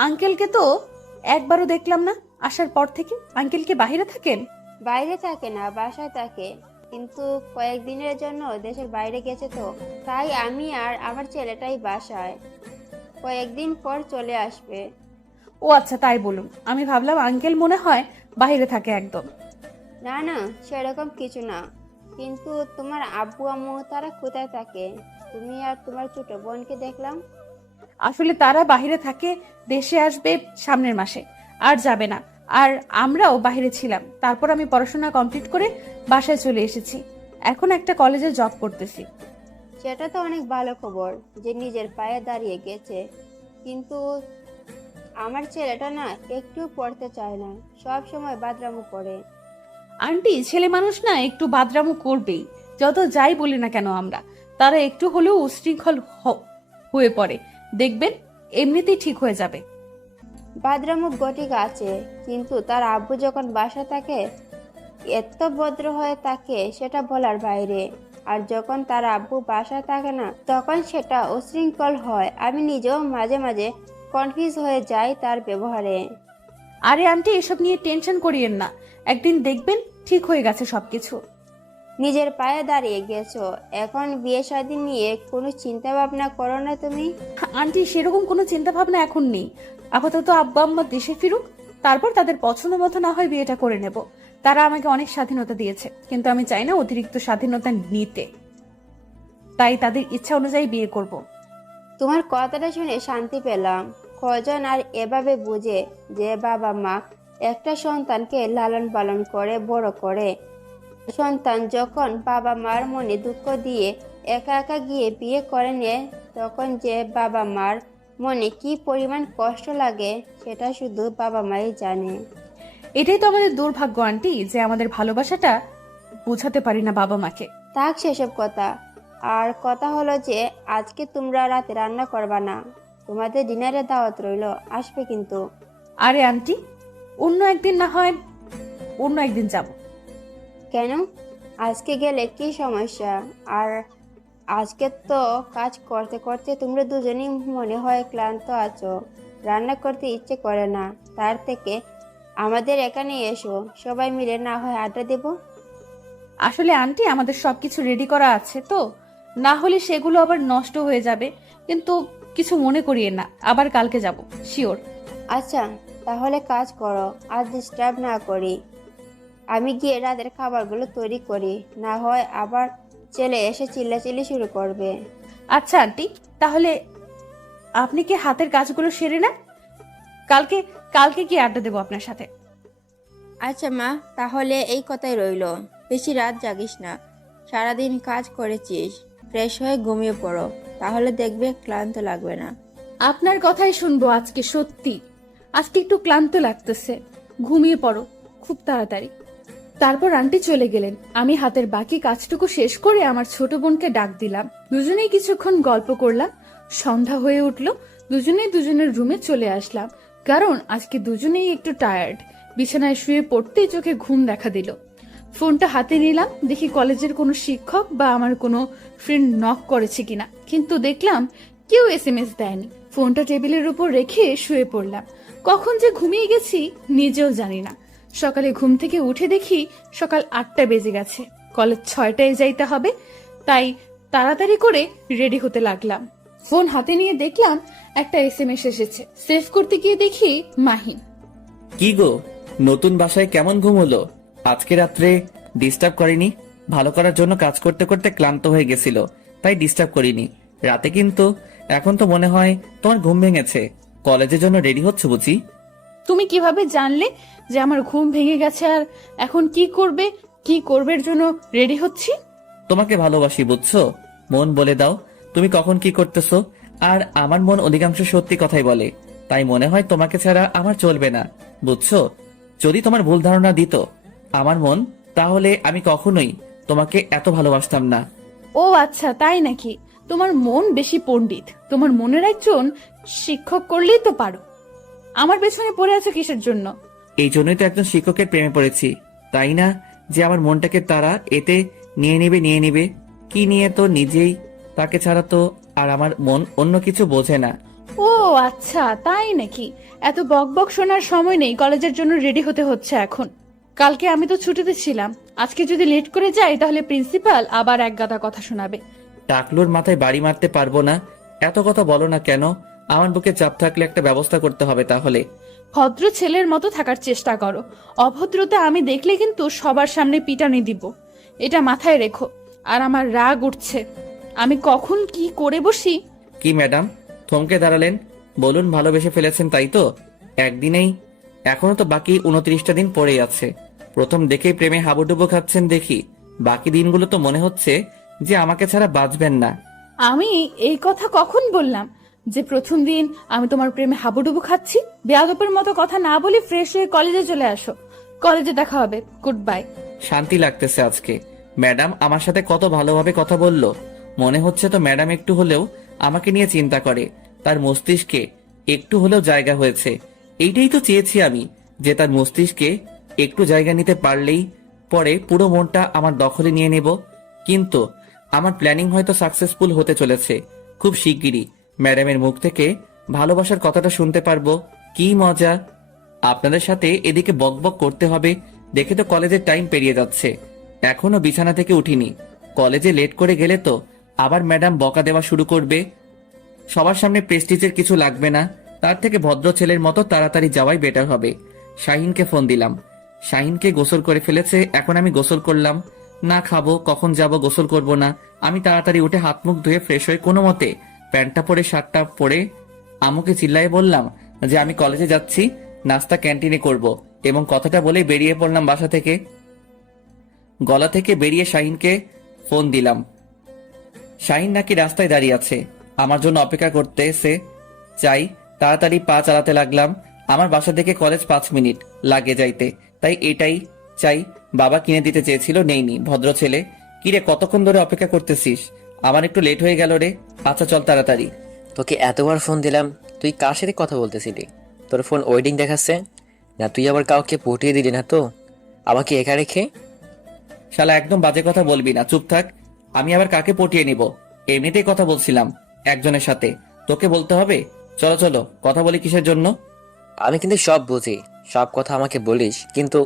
আঙ্কেলকে তো একবারও দেখলাম না আসার পর থেকে। আঙ্কেল কি বাইরে থাকেন? বাইরে থাকে না, বাসায় থাকে, কিন্তু কয়েকদিনের জন্য দেশের বাইরে গেছে তো, তাই আমি আর আমার ছেলেটাই বাসায়, কয়েকদিন পর চলে আসবে। ও আচ্ছা, তাই বলুন। আমি ভাবলাম আঙ্কেল মনে হয় বাইরে থাকে একদম। না না, সেরকম কিছু না, কিন্তু তোমার আব্বু আম্মু তারা কোথায় থাকে? তুমি আর তোমার ছোট বোনকে দেখলাম। আসলে তারা বাইরে থাকে, দেশে আসবে সামনের মাসে, আর যাবে না। আর আমরাও বাইরে ছিলাম, তারপর আমি পড়াশোনা কমপ্লিট করে বাসায় চলে এসেছি। এখন একটা কলেজে জব করতেছি। সেটা তো অনেক ভালো খবর যে নিজের পায়ে দাঁড়িয়ে গেছে, কিন্তু আমার ছেলেটা না একটু পড়তে চায় না, সব সময় বাদরামো করে। আন্টি, ছেলে মানুষ না একটু বাদরামো করবেই, যত যাই বলি না কেন আমরা। তারা একটু হলেও উশৃঙ্খল হয়ে পড়ে, দেখবেন এমনিতেই ঠিক হয়ে যাবে। বাদরামো গটিক আছে, কিন্তু তার আব্বু যখন বাসা থাকে এত ভদ্র হয়ে থাকে সেটা বলার বাইরে, আর যখন তার আব্বু বাসায় থাকে না তখন সেটা উশৃঙ্খল হয়। আমি নিজেও মাঝে মাঝে কনফিউজ হয়ে যাই তার ব্যবহারে। আরে আন্টি, এসব নিয়ে টেনশন করিয়েন না, একদিন দেখবেন ঠিক হয়ে গেছে সবকিছু। নিজের পায়ে দাঁড়িয়ে গেছো, এখন বিয়ে শাদী নিয়ে কোনো চিন্তা ভাবনা করো না তুমি? আন্টি, সেরকম কোনো চিন্তা ভাবনা এখন নেই। আপাতত আব্বা আম্মা দেশে ফিরুক, তারপর তাদের পছন্দ মতো না হয় বিয়েটা করে নেব। তারা আমাকে অনেক স্বাধীনতা দিয়েছে, কিন্তু আমি চাই না অতিরিক্ত স্বাধীনতা নিতে, তাই তাদের ইচ্ছা অনুযায়ী বিয়ে করব। তোমার কথাটা শুনে শান্তি পেলাম। কজন আর এভাবে বুঝে যে বাবা মা একটা সন্তানকে লালন পালন করে বড় করে, সন্তান যখন বাবা মার মনে দুঃখ দিয়ে একা একা গিয়ে বিয়ে করে নেয়, তখন যে বাবা মার মনে কি পরিমাণ কষ্ট লাগে সেটা শুধু বাবা মাই জানে। এটাই তো আমাদের দুর্ভাগ্য আন্টি, যে আমাদের ভালোবাসাটা বোঝাতে পারি না বাবা মাকে। থাক সেসব কথা। আর কথা হলো যে আজকে তোমরা রাতে রান্না করবা না, তোমাদের ডিনারে দাওয়াত রইলো, আসবে কিন্তু। আরে আন্টি, অন্য একদিন না হয়, অন্য একদিন যাব। কেন? আজকে গেলে কি সমস্যা? আর আজকে তো কাজ করতে করতে তোমরা দুজনেই মনে হয় ক্লান্ত আছো, রান্না করতে ইচ্ছে করে না, তার থেকে আমাদের এখানে এসো, সবাই মিলে না হয় আড্ডা দেব। আসলে আন্টি, আমাদের সবকিছু রেডি করা আছে তো, না হলে সেগুলো আবার নষ্ট হয়ে যাবে। কিন্তু কিছু মনে করিয়ে না, আবার কালকে যাব শিওর। আচ্ছা, তাহলে কাজ করো, আর ডিস্টার্ব না করি। আমি গিয়ে রাতের খাবারগুলো তৈরি করি, না হয় আবার ছেলে এসে চিল্লাচিল্লি শুরু করবে। আচ্ছা আন্টি, তাহলে আপনি কি হাতের কাজগুলো সেরে না, কালকে কালকে কি আড্ডা দেবো আপনার সাথে। আচ্ছা মা, তাহলে এই কথাই রইলো, বেশি রাত জাগিস না, সারাদিন কাজ করেছিস, ফ্রেশ হয়ে ঘুমিয়ে পড়ো, তাহলে দেখবে ক্লান্ত লাগবে না। আপনার কথাই শুনবো আজকে, সত্যি আজকে একটু ক্লান্ত লাগতেছে। ঘুমিয়ে পড়ো খুব তাড়াতাড়ি। তারপর আন্টি চলে গেলেন। আমি হাতের বাকি কাজটুকু শেষ করে আমার ছোট বোনকে ডাক দিলাম। দুজনেই কিছুক্ষণ গল্প করলাম। সন্ধ্যা হয়ে উঠলো, দুজনেই দুজনের রুমে চলে আসলাম, কারণ আজকে দুজনেই একটু টায়ার্ড। বিছানায় শুয়ে পড়তেই চোখে ঘুম দেখা দিল। ফোনটা হাতে নিলাম, দেখি কলেজের কোনো শিক্ষক বা আমার কোনো ফ্রেন্ড নক করেছে কিনা, কিন্তু দেখলাম কেউ SMS দেয়নি। ফোনটা টেবিলের উপর রেখে শুয়ে পড়লাম। কখন যে ঘুমিয়ে গেছি নিজেও জানি না। সকালে ঘুম থেকে উঠে দেখি সকাল 8টা বেজে গেছে, কলেজ 6টায় যাইতে হবে, তাই তাড়াতাড়ি করে রেডি হতে লাগলাম। ফোন হাতে নিয়ে দেখলাম একটা SMS এসেছে। সেভ করতে গিয়ে দেখি মাহিন। কি গো, নতুন বাসায় কেমন ঘুম হলো? আজকে রাত্রে ডিস্টার্ব করিনি, ভালো করার জন্য কাজ করতে করতে ক্লান্ত হয়ে গেছিল, তাই ডিস্টার্ব করিনি রাতে। কিন্তু এখন তো মনে হয় তোমার ঘুম ভেঙেছে, কলেজের জন্য রেডি হচ্ছে বুঝি? তুমি কিভাবে জানলে যে আমার ঘুম ভেঙে গেছে আর এখন কি করবের জন্য রেডি হচ্ছি? তোমাকে ভালোবাসি বুঝছো, মন বলে দাও তুমি কখন কি করতেছো। আর আমার মন অধিকাংশ সত্যি কথাই বলে, তাই মনে হয় তোমাকে ছাড়া আমার চলবে না, বুঝছো? যদি তোমার ভুল ধারণা দিত আমার মন, তাহলে আমি কখনোই তোমাকে এত ভালোবাসতাম না। ও আচ্ছা, তাই নাকি? তোমার মন বেশি পণ্ডিত, তোমার মনের একজন শিক্ষক করলেই তো পারো। আমার পেছনে পড়ে আছো কিসের জন্য? এই জন্যই তো একজন শিক্ষকের প্রেমে পড়েছি, তাই না? যে আমার মনটাকে তারা এতে নিয়ে নিবে কি নিয়ে, তো নিজেই তাকে ছাড়া তো আর আমার মন অন্য কিছু বোঝে না। ও আচ্ছা, তাই নাকি? এত বকবক শোনার সময় নেই, কলেজের জন্য রেডি হতে হচ্ছে এখন। কালকে আমি তো ছুটিতে ছিলাম, আজকে যদি লেট করে যাই তাহলে প্রিন্সিপাল আবার এক গাদা কথা শোনাবে। টাকলুর মাথায় বাড়ি মারতে পারবো না, এত কথা বলো না কেন? আমার বুকে চাপ থাকলে একটা ব্যবস্থা করতে হবে তাহলে। ভদ্র ছেলের মতো থাকার চেষ্টা করো, অভদ্রতা আমি দেখলে কিন্তু সবার সামনে পিটানি দিব, এটা মাথায় রেখো। আর আমার রাগ উঠছে, আমি কখন কি করে বসি। কি ম্যাডাম, থমকে দাঁড়ালেন? বলুন, ভালোবেসে ফেলেছেন তাই তো? একদিনেই? এখনো তো বাকি 29টা দিন পড়েই আছে। প্রথম দেখেই প্রেমে হাবুডুবু খাচ্ছেন দেখি, বাকি দিনগুলো তো মনে হচ্ছে যে আমাকে ছাড়া বাঁচবেন না। আমি এই কথা কখন বললাম যে প্রথম দিন আমি তোমার প্রেমে হাবুডুবু খাচ্ছি? বেয়াদবের মতো কথা না বলে ফ্রেশ হয়ে কলেজে চলে আসো, কলেজে দেখা হবে। Good bye. শান্তি লাগতেছে আজকে। ম্যাডাম আমার সাথে কত ভালোভাবে কথা বলল, মনে হচ্ছে তো ম্যাডাম একটু হলেও আমাকে নিয়ে চিন্তা করে, তার মস্তিষ্কে একটু হলেও জায়গা হয়েছে। এইটাই তো চেয়েছি আমি, যে তার মস্তিষ্কে একটু জায়গা নিতে পারলেই পরে পুরো মনটা আমার দখলে নিয়ে নেব। কিন্তু আমার প্ল্যানিং হয়তো সাকসেসফুল হতে চলেছে। খুব শিগগিরই ম্যাডামের মুখ থেকে ভালোবাসার কথাটা শুনতে পারবো। কি মজা! আপনাদের সাথে এদিকে বকবক করতে হবে দেখে তো কলেজের টাইম পেরিয়ে যাচ্ছে, এখনো বিছানা থেকে উঠিনি। কলেজে লেট করে গেলে তো আবার ম্যাডাম বকা দেওয়া শুরু করবে। সবার সামনে প্রেস্টিজের কিছু লাগবে না, তার থেকে ভদ্র ছেলের মতো তাড়াতাড়ি যাওয়াই বেটার হবে। শাহিনকে ফোন দিলাম। শাহিনকে গোসল করে ফেলেছে, এখন আমি গোসল করলাম না। খাবো কখন, যাব গোসল করব না। আমি তাড়াতাড়ি উঠে হাত মুখ ধুয়ে ফ্রেশ হয়ে কোনো মতে প্যান্টটা পরে শার্টটা পরে আম্মুকে চিল্লায়ে বললাম যে আমি কলেজে যাচ্ছি, নাস্তা ক্যান্টিনে করব, এবং কথাটা বলেই বেরিয়ে পড়লাম বাসা থেকে। গলা থেকে বেরিয়ে শাহিনকে ফোন দিলাম। শাহিন নাকি রাস্তায় দাঁড়িয়ে আছে, আমার জন্য অপেক্ষা করতেছে। চাই তাড়াতাড়ি পা চালাতে লাগলাম। আমার বাসা থেকে কলেজ 5 মিনিট লাগে যাইতে, তাই এটাই চাই। বাবা কিনে দিতে চেয়েছিল, নেইনি। ভদ্র ছেলে। কিরে, কতক্ষণ ধরে অপেক্ষা করতেছিস? আমার একটু লেট হয়ে গেল রে। আচ্ছা চল তাড়াতাড়ি। তোকে এতবার ফোন দিলাম, তুই কার সাথে কথা বলতেছিলি? তোর ফোন ওয়েটিং দেখাচ্ছে না? তুই আবার কাউকে পটিয়ে দিলি না তো আমাকে একা রেখে? শালা একদম বাজে কথা বলবি না, চুপ থাক। আমি আবার কাকে পটিয়ে নিব? এমনিতেই কথা বলছিলাম একজনের সাথে, তোকে বলতে হবে? চলো চলো, কথা বলি কিসের জন্য? আমি কিন্তু সব বুঝি, সব কথা আমাকে বলিস, কিন্তু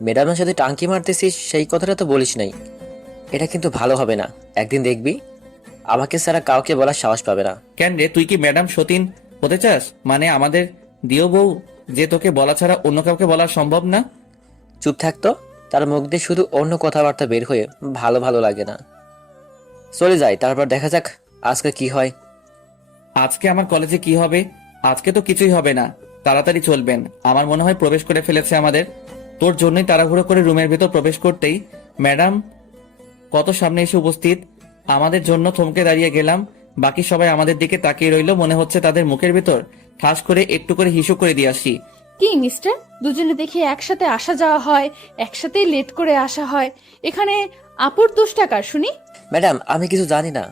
ম্যাডামের সাথে টাঙ্কি মারতেছিস সেই কথাটা তো বলিস নাই। এটা কিন্তু ভালো হবে না, একদিন দেখবি আমাকে ছাড়া কাউকে বলার সাহস পাবে না। কেন রে, তুই কি ম্যাডাম সতীন হতে চাস? মানে আমাদের দিও বউ, যে তোকে বলা ছাড়া অন্য কাউকে বলা সম্ভব না? চুপ থাকতো, তার মুখ দিয়ে শুধু অন্য কথাবার্তা বের হয়ে ভালো ভালো লাগে না। চলে যাই, তারপর দেখা যাক আজকে কি হয়। আজকে আমার কলেজে কি হবে? আজকে তো কিছুই হবে না, তাড়াতাড়ি চলবেন। আমার মনে হয় প্রবেশ করে ফেলেছে আমাদের। তোর জন্যই তাড়াহুড়ো করে রুমের ভেতর প্রবেশ করতেই ম্যাডাম কত সামনে এসে উপস্থিত। আমাদের জন্য থমকে দাঁড়িয়ে গেলাম। বাকি সবাই আমাদের দিকে তাকিয়ে রইল, মনে হচ্ছে তাদের মুখের ভেতর ঠাস করে একটু করে হিসু করে দিয়ে আসি। কি মিস্টার, দুজনে দেখি একসাথে আসা যাওয়া হয়, একসাথেই লেট করে আসা হয়, এখানে আপুর দোষ টাকার শুনি? ম্যাডাম, আমি কিছু জানি না।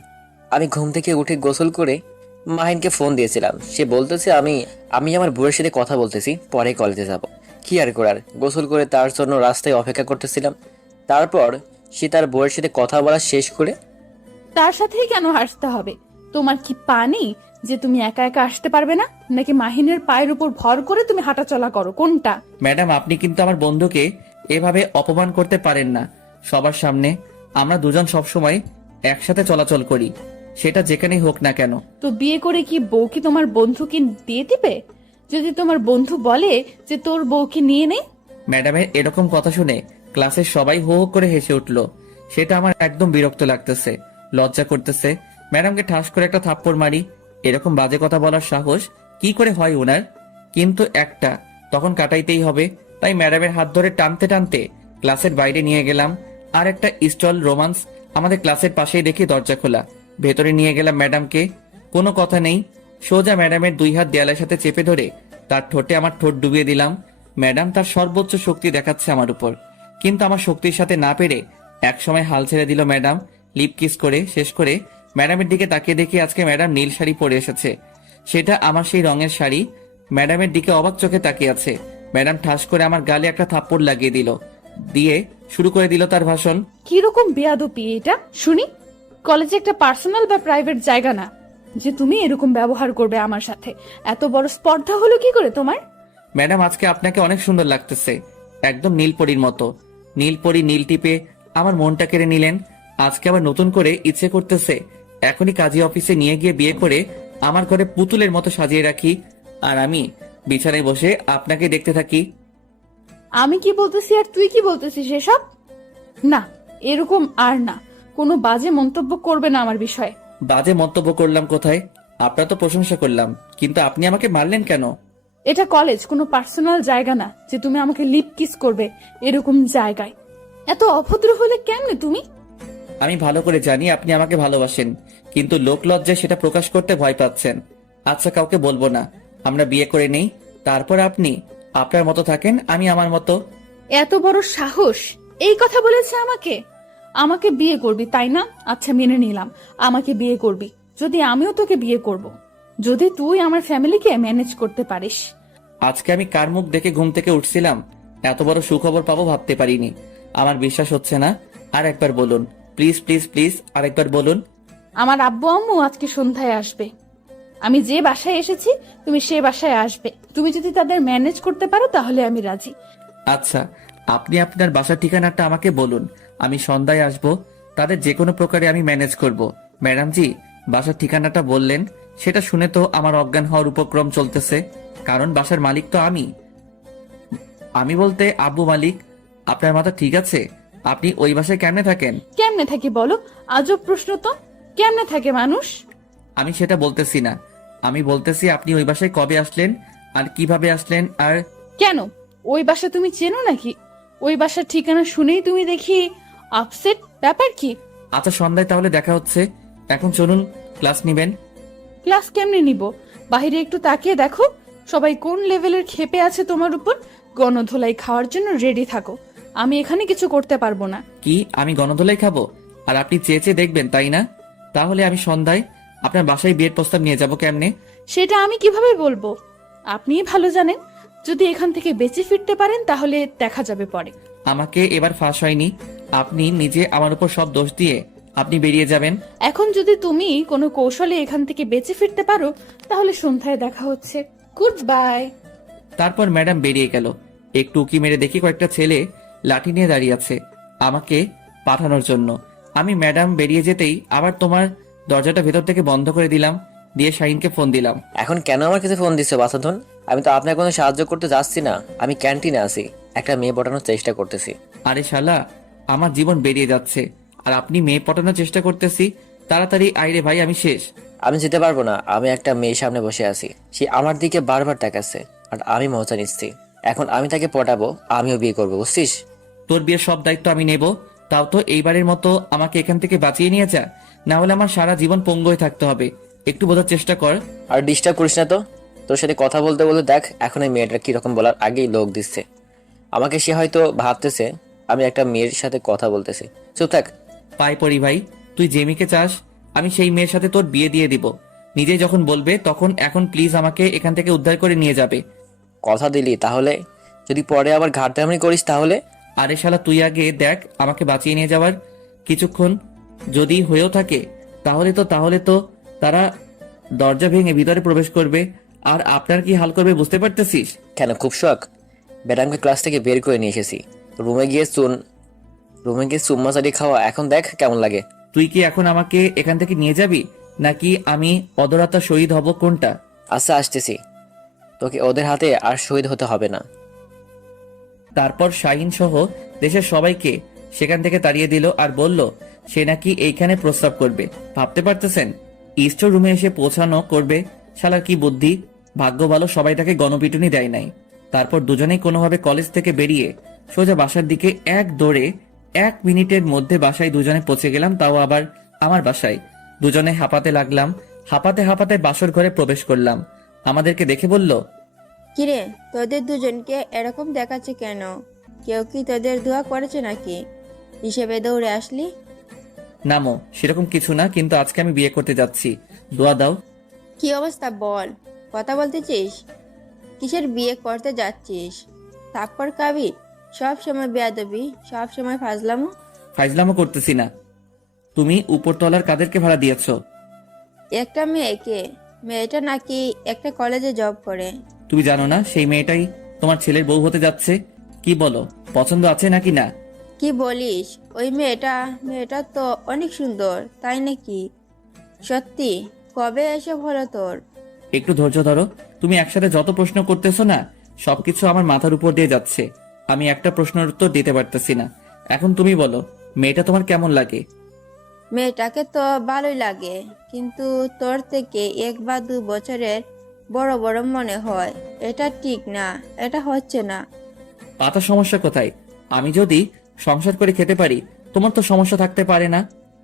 আমি ঘুম থেকে উঠে গোসল করে মাহিনকে ফোন দিয়েছিলাম, সে বলতেছে আমি আমার বউয়ের সাথে কথা বলতেছি, পরে কলেজে যাব। কি আর করার, গোসল করে তার জন্য রাস্তায় অপেক্ষা করতেছিলাম। তারপর সে তার বউয়ের সাথে কথা বলা শেষ করে। তার সাথেই কেন আসতে হবে? তোমার কি পানি যে তুমি একা একা আসতে পারবে না, নাকি মাহিনের পায়ের উপর ভর করে তুমি হাঁটাচলা করো, কোনটা? ম্যাডাম, আপনি কিন্তু আমার বন্ধুকে এভাবে অপমান করতে পারেন না সবার সামনে। আমরা দুজন সবসময় একসাথে চলাচল করি, সেটা যেখানেই হোক না কেন। তো বিয়ে করে কি বউ কি তোমার বন্ধুকে দিয়ে দিবে? যদি তোমার বন্ধু বলে যে তোর বউকে নিয়ে নে? ম্যাডামের এরকম কথা শুনে ক্লাসের সবাই হো হো করে হেসে উঠল। সেটা আমার একদম বিরক্ত লাগতেছে, লজ্জা করতেছে। ম্যাডামকে ঠাস করে একটা থাপ্পড় মারি। এরকম বাজে কথা বলার সাহস কি করে হয় ওনার? কিন্তু একটা তখন কাটাইতেই হবে, তাই ম্যাডামের হাত ধরে টানতে টানতে ক্লাসের বাইরে নিয়ে গেলাম। আর একটা স্টল রোমান্স আমাদের ক্লাসের পাশেই দেখি দরজা খোলা। ভেতরে নিয়ে গেলাম ম্যাডামকে। কোনো কথা নেই, সোজা ম্যাডামের 2 হাত দেয়ালের সাথে চেপে ধরে তার ঠোঁটে আমার ঠোঁট ডুবিয়ে দিলাম। ম্যাডাম তার সর্বোচ্চ শক্তি দেখাচ্ছে আমার উপর, কিন্তু আমার শক্তির সাথে না পেরে একসময় হাল ছেড়ে দিল ম্যাডাম। লিপ কিস করে শেষ করে ম্যাডামের দিকে তাকিয়ে দেখি আজকে ম্যাডাম নীল শাড়ি পরে এসেছে। সেটা আমার সেই রঙের শাড়ি। ম্যাডামের দিকে অবাক চোখে তাকিয়ে আছে। ম্যাডাম ঠাস করে আমার গালে একটা থাপ্পড় লাগিয়ে দিল। দিয়ে শুরু করে দিল তার ভাষণ। কিরকম বেয়াদবি এটা শুনি? কলেজে একটা পার্সোনাল বা প্রাইভেট জায়গা না যে তুমি এরকম ব্যবহার করবে আমার সাথে। এত বড় স্পর্ধা হলো কি করে তোমার? ম্যাডাম, আজকে আপনাকে অনেক সুন্দর লাগতেছে, একদম নীলপরীর মতো। নীলপরী নীল টিপে আমার মনটা কেড়ে নিলেন। আজকে আবার নতুন করে ইচ্ছে করতেছে এখনই কাজী অফিসে নিয়ে গিয়ে বিয়ে করে আমার ঘরে পুতুলের মতো সাজিয়ে রাখি, আর আমি বিছানায় বসে আপনাকে দেখতে থাকি। আমি কি বলতেছি আর তুই কি বলতেছিস এসব? না, এরকম আর না। কোনো বাজে মন্তব্য করবে না আমার বিষয়ে। বাজে মন্তব্য করলাম কোথায়? আপনার তো প্রশংসা করলাম, কিন্তু আপনি আমাকে মারলেন কেন? এটা কলেজ, কোনো পার্সোনাল জায়গা না যে তুমি আমাকে লিপ কিস করবে এরকম জায়গায়। এত অভদ্র হলে কেমনে তুমি? আমি ভালো করে জানি আপনি আমাকে ভালোবাসেন, কিন্তু লোক লজ্জায় সেটা প্রকাশ করতে ভয় পাচ্ছেন। আচ্ছা, কাউকে বলবো না, আমরা বিয়ে করে নেই, তারপর আপনি আপনার মতো থাকেন, আমি আমার মতো। এত বড় সাহস! এই কথা বলেছে আমাকে? আমাকে বিয়ে করবি তাই না? আচ্ছা, মেনে নিলাম আমাকে বিয়ে করবি। যদি আমিও তোকে বিয়ে করব, যদি তুই আমার ফ্যামিলিকে ম্যানেজ করতে পারিস। আজকে আমি কার মুখ দেখে ঘুম থেকে উঠছিলাম, এত বড় সুখবর পাবো ভাবতে পারিনি। আমার বিশ্বাস হচ্ছে না, আর একবার বলুন প্লিজ প্লিজ প্লিজ, আরেকবার বলুন। আমার আব্বু আম্মু আজকে সন্ধ্যায় আসবে। আমি যে বাসায় এসেছি তুমি সে বাসায় আসবে। তুমি যদি তাদের ম্যানেজ করতে পারো তাহলে আমি রাজি। আচ্ছা, আপনি আপনার বাসার ঠিকানাটা আমাকে বলুন, আমি সন্ধ্যায় আসবো। তাদের যে কোনো প্রকারে আমি ম্যানেজ করব। ম্যাডাম জি, বাসার ঠিকানাটা বললেন, সেটা শুনে তো আমার অজ্ঞান হওয়ার উপক্রম চলতেছে, কারণ বাসার মালিক তো আমি। আমি বলতে আব্বু মালিক। আপনার মাথা ঠিক আছে? আপনি ওই বাসায় কেমনে থাকেন? কেমনে থাকি বলো? আজব প্রশ্ন তো। কেমনে থাকে মানুষ? আমি সেটা বলতেছি না, আমি বলতেছি আপনি ওই বাসায় কবে আসলেন আর কিভাবে আসলেন। আর কেন, ওই বাসা তুমি চেনো নাকি? ওই বাসার ঠিকানা শুনেই তুমি দেখি আপসেট। ব্যাপার কি? আচ্ছা, সন্ধ্যায় তাহলে দেখা হচ্ছে। এখন চলুন, ক্লাস নিবেন। ক্লাস কেমনে নিব? বাইরে একটু তাকিয়ে দেখো সবাই কোন লেভেলের ক্ষেপে আছে তোমার উপর। গণধোলাই খাওয়ার জন্য রেডি থাকো। আমি এখানে কিছু করতে পারবো না। কি আমি গণধোলাই খাবো আর আপনি চেয়ে চেয়ে দেখবেন, তাই না? তাহলে আমি সন্ধ্যায় আপনার বাসায় বিয়ের প্রস্তাব নিয়ে যাব কেমনে? সেটা আমি কিভাবে বলবো? আপনিই ভালো জানেন। যদি এখান থেকে বেঁচে ফিরতে পারেন তাহলে দেখা যাবে পরে। আমাকে এবার ফাঁস হয়নি, আপনি নিজে আমার উপর সব দোষ দিয়ে আপনি বেরিয়ে যাবেন। এখন যদি তুমি কোনো কৌশলে এখান থেকে বেঁচে ফিরতে পারো তাহলে সন্ধ্যায় দেখা হচ্ছে। Good bye. তারপর ম্যাডাম বেরিয়ে গেল। একটু উকি মেরে দেখি কয়েকটা ছেলে লাঠি নিয়ে দাঁড়িয়ে আছে আমাকে পাঠানোর জন্য। আমি ম্যাডাম বেরিয়ে যেতেই আবার তোমার দরজাটা ভেতর থেকে বন্ধ করে দিলাম, দিয়ে শাহিনকে ফোন দিলাম। এখন কেন আমার কাছে ফোন দিচ্ছে বাসাধন? আমি তো আপনার কোনো সাহায্য করতে যাচ্ছি না, আমি ক্যান্টিনে আছি, একটা মেয়ে পটানোর চেষ্টা করতেছি। আরে শালা, আমার জীবন বেরিয়ে যাচ্ছে আর আপনি মেয়ে পটানোর চেষ্টা করতেছি? তাড়াতাড়ি আইরে ভাই, আমি শেষ। আমি যেতে পারবো না, আমি একটা মেয়ের সামনে বসে আছি, সে আমার দিকে বারবার তাকাচ্ছে আর আমি মজা নিচ্ছি। এখন আমি তাকে পটাবো, আমিও বিয়ে করবো, বুঝছিস? তোর বিয়ের সব দায়িত্ব আমি নেব, তাও তো এইবারের মতো আমাকে এখান থেকে বাঁচিয়ে নিয়ে যা, না হলে আমার সারা জীবন পঙ্গু হয়ে থাকতে হবে। একটু বোঝার চেষ্টা কর। আর ডিস্টার্ব করিস না তো। তোর সাথে কথা বলতে বলতে দেখ এখন এই মেয়েটা কিরকম বলার আগেই লোক দিচ্ছে আমাকে। সে হয়তো ভাবতেছে আমি একটা মেয়ের সাথে কথা বলতেছি। চুপ থাক। পাই পড়ি ভাই, তুই যে মেয়েকে চাস আমি সেই মেয়ের সাথে তোর বিয়ে দিয়ে দিব। নিজে যখন বলবে তখন। এখন প্লিজ আমাকে এখান থেকে উদ্ধার করে নিয়ে যাবে। কথা দিলি, তাহলে যদি পরে আবার ঘাটতামনি করিস তাহলে? আরে শালা, তুই আগে দেখ আমাকে বাঁচিয়ে নিয়ে যাওয়ার কিছুক্ষণ যদি হয়েও থাকে তাহলে তো তারা দরজা ভেঙে ভিতরে প্রবেশ করবে, আর আপনার কি হাল করবে বুঝতে পারতেছিস? কেন, খুব শখ? ম্যাডামকে ক্লাস থেকে বের করে নিয়ে এসেছি, রুমে গিয়ে চুম্মা চালিয়ে খাওয়া, এখন দেখ কেমন লাগে। তুই কি এখন আমাকে এখান থেকে নিয়ে যাবি, নাকি আমি অদরাতা শহীদ হব, কোনটা? আচ্ছা, আসতেছি, তোকে ওদের হাতে আর শহীদ হতে হবে না। তারপর শাহিন সহ দেশের সবাইকে সেখান থেকে তাড়িয়ে দিল আর বলল সে নাকি এইখানে প্রস্তাব করবে। ভাবতে পারতেছেন? ইস্টোর রুমে এসে পৌঁছানো করবে। শালার কি বুদ্ধি! ভাগ্য ভালো সবাই তাকে গণপিটুনি দেয় নাই। তারপর দুজনেই কোনোভাবে কলেজ থেকে বেরিয়ে সোজা বাসার দিকে এক দৌড়ে 1 মিনিটের মধ্যে বাসায় দুজনে পৌঁছে গেলাম, তাও আবার আমার বাসায়। দুজনে হাঁপাতে লাগলাম, হাঁপাতে হাঁপাতে বাসর ঘরে প্রবেশ করলাম। আমাদেরকে দেখে বলল, কিরে, তোদের দুজনকে এরকম দেখাচ্ছে কেন? কেউ কি তোদের দোয়া করেছে নাকি হিসেবে দৌড়ে আসলি? নামো, সেরকম কিছু না, কিন্তু আজকে আমি বিয়ে করতে যাচ্ছি, দোয়া দাও। কি অবস্থা বল, কথা বলতেছিস? কিসের বিয়ে করতে যাচ্ছিস? থাপ্পড় খাবি? সব সময় বেয়াদবি, সব সময় ফাজলামো। ফাইজলামও করতেছি না। তুমি উপরতলার কাদেরকে ভাড়া দিয়েছো? একটা মেয়েকে, মেয়েটা নাকি একটা কলেজে জব করে। তুমি জানো না সেই মেয়েটাই তোমার ছেলের বউ হতে যাচ্ছে? কি বলো, পছন্দ আছে নাকি না? কি বলিস? ওই মেয়েটা তো অনেক সুন্দর, তাই নাকি? সত্যি? কবে এসব হলো তোর? একটু ধৈর্য ধরো। তুমি একসাথে যত প্রশ্ন করতেছো না, সবকিছু আমার মাথার উপর দিয়ে যাচ্ছে। আমি একটা প্রশ্নের উত্তর দিতে পারতেছি না। এখন তুমি বলো, মেয়েটা তোমার কেমন লাগে? মেয়েটাকে তো ভালোই লাগে, কিন্তু তোর থেকে 1 বা 2 বছরের বড় বড় মনে হয়। এটা ঠিক না, এটা হচ্ছে না। পাতা সমস্যা কোথায়? আমি যদি সংসার করে খেতে পারি, তোমার তো সমস্যা থাকতে পারে না,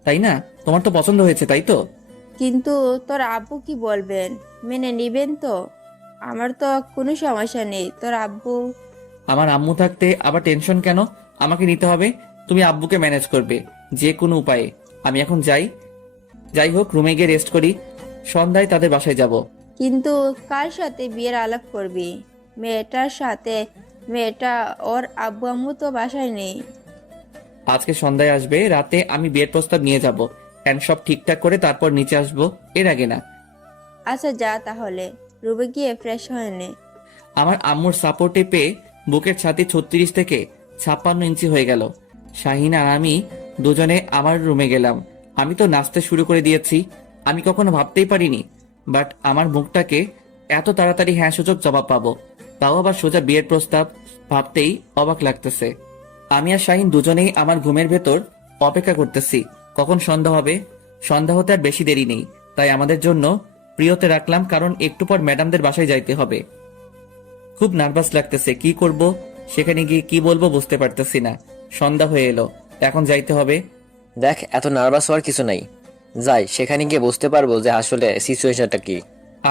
তাই না? তোমার তো পছন্দ হয়েছে, তাই তো? কিন্তু তোর আব্বু কি বলবেন? মেনে নিবেন তো? আমার তো কোনো সমস্যা নেই, তোর আব্বু। আমার আম্মু থাকতে আবার টেনশন কেন? আমাকে নিতে হবে। তুমি আব্বুকে ম্যানেজ করবে যে কোনো উপায়ে। আমি এখন যাই হোক, রুমে গিয়ে রেস্ট করি। সন্ধ্যায় তাদের বাসায় যাব। কিন্তু কার সাথে বিয়ের আলাপ করবি? মেয়েটার সাথে? মেয়েটা, ওর আব্বু আম্মু তো বাসায় নেই। আজকে সন্ধ্যায় আসবে, রাতে আমি বিয়ের প্রস্তাব নিয়ে যাব। এন্ড সব ঠিকঠাক করে তারপর নিচে আসবো, এর আগে না। আচ্ছা যা তাহলে, রুমে গিয়ে ফ্রেশ হয়ে নে। আমার আম্মুর সাপোর্টে পেয়ে বুকের ছাতি 36 থেকে 56 ইঞ্চি হয়ে গেল। শাহিন আর আমি দুজনে আমার রুমে গেলাম। আমি তো নাচতে শুরু করে দিয়েছি। আমি কখনো ভাবতেই পারিনি, বাট আমার মুখটাকে এত তাড়াতাড়ি হ্যাঁ সূচক জবাব পাবো, তাও আবার সোজা বিয়ের প্রস্তাব। ভাবতেই অবাক লাগতেছে। আমি আর শাহিন দুজনেই আমার ঘুমের ভেতর অপেক্ষা করতেছি কখন সন্ধ্যা হবে। সন্ধ্যা হতে আর বেশি দেরি নেই, তাই আমাদের জন্য প্রিয়তে রাখলাম, কারণ একটু পর ম্যাডামদের বাসায় যাইতে হবে। খুব নার্ভাস লাগতেছে, কি করব, সেখানে গিয়ে কি বলবো বুঝতে পারতেছি না। সন্ধ্যা হয়ে এলো, এখন যাইতে হবে। দেখ, এত নার্ভাস হওয়ার কিছু নাই। যাই, সেখানে গিয়ে বুঝতে পারবো যে আসলে সিচুয়েশনটা কি।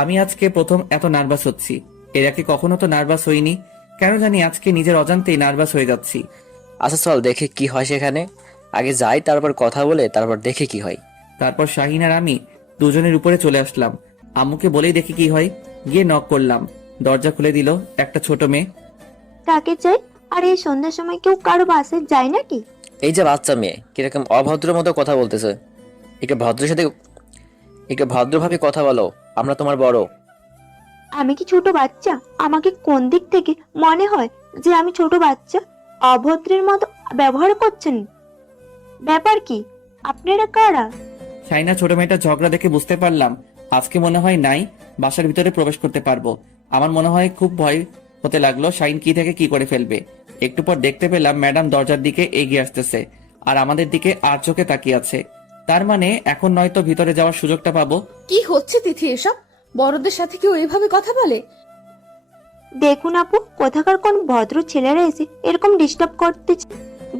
আমি আজকে প্রথম এত নার্ভাস হচ্ছি। এর আগে কখনো তো নার্ভাস হইনি, কেন জানি আজকে নিজের অজান্তেই নার্ভাস হয়ে যাচ্ছি। আচ্ছা চল দেখে কি হয় সেখানে। আগে যাই, তারপর কথা বলে তারপর দেখে কি হয়। তারপর শাহিন আর আমি দুজনের উপরে চলে আসলাম। আম্মুকে বলেই দেখি কি হয়। গিয়ে নক করলাম, দরজা খুলে দিল একটা ছোট মেয়ে। কাকে চাই? আর এই সন্ধ্যার সময় কেউ কারো বাসায় যায় নাকি? এই যে বাচ্চা মেয়ে, কিরকম অভদ্র মতো কথা বলতেছে। একটু ভদ্রের সাথে একটু ভদ্রভাবে কথা বলো, আমরা তোমার বড়। আমি কি ছোট বাচ্চা? আমাকে কোন দিক থেকে মনে হয় যে আমি ছোট বাচ্চা? অভদ্রের মতো ব্যবহার করছেন। ব্যাপার কি? আপনারা কারা? শাইনা ছোট মেয়েটা ঝগড়া দেখে বুঝতে পারলাম আজকে মনে হয় নাই বাসার ভিতরে প্রবেশ করতে পারবো। আমার মনে হয় খুব ভয় হতে লাগলো শাইন কি থেকে কি করে ফেলবে। একটু পর দেখতে পেলাম ম্যাডাম দরজার দিকে এগিয়ে আসতেছে আর আমাদের দিকে আর চোখে তাকিয়ে আছে। তার মানে এখন নয়তো ভিতরে যাওয়ার সুযোগটা পাবো। কি হচ্ছে তিথি এসব? বড়দের সাথে কেউ এভাবে কথা বলে? দেখুন আপু, কোথাকার কোন ভদ্র ছেলেরা এসে এরকম ডিস্টার্ব করতেছে।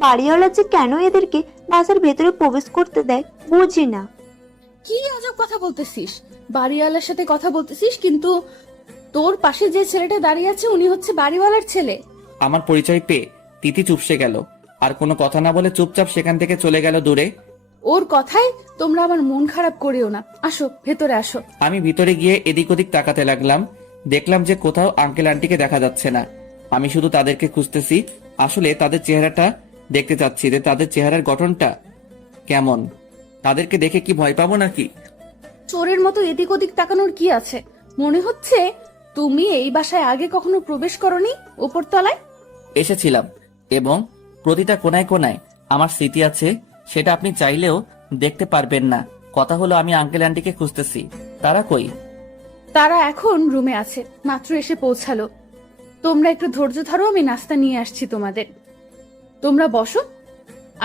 বাড়িওয়ালা যে কেন এদেরকে বাসার ভেতরে প্রবেশ করতে দেয় বুঝি না। কি আজব কথা বলতেছিস? বাড়িওয়ালার সাথে কথা বলতেছিস, কিন্তু তোর পাশে যে ছেলেটা দাঁড়িয়ে আছে উনি হচ্ছে বাড়িওয়ালার ছেলে। আমার পরিচয় পেয়ে তিথি চুপসে গেল, আর কোনো কথা না বলে চুপচাপ সেখান থেকে চলে গেল দূরে। ওর কথায় তোমরা আমার মন খারাপ করিও না। আসো ভেতরে আসো। আমি ভিতরে গিয়ে এদিক ওদিক তাকাতে লাগলাম। দেখলাম যে কোথাও আঙ্কেল আন্টিকে দেখা যাচ্ছে না। আমি শুধু তাদেরকে খুঁজতেছি। আসলে তাদের চেহারাটা দেখতে চাচ্ছি যে তাদের চেহারার গঠনটা কেমন। তাদেরকে দেখে কি ভয় পাবো নাকি? চোরের মতো এদিক ওদিক তাকানোর কি আছে? মনে হচ্ছে তুমি এই বাসায় আগে কখনো প্রবেশ করনি। উপরতলায় এসেছিলাম এবং প্রতিটা কোনায় কোনায় আমার স্মৃতি আছে, সেটা আপনি চাইলেও দেখতে পারবেন না। কথা হলো আমি আঙ্কেল আন্টিকে খুঁজতেছি। তারা কই? তারা এখন রুমে আছে, মাত্র এসে পৌঁছালো। তোমরা একটু ধৈর্য ধরো, আমি নাস্তা নিয়ে আসছি তোমাদের। তোমরা বসো,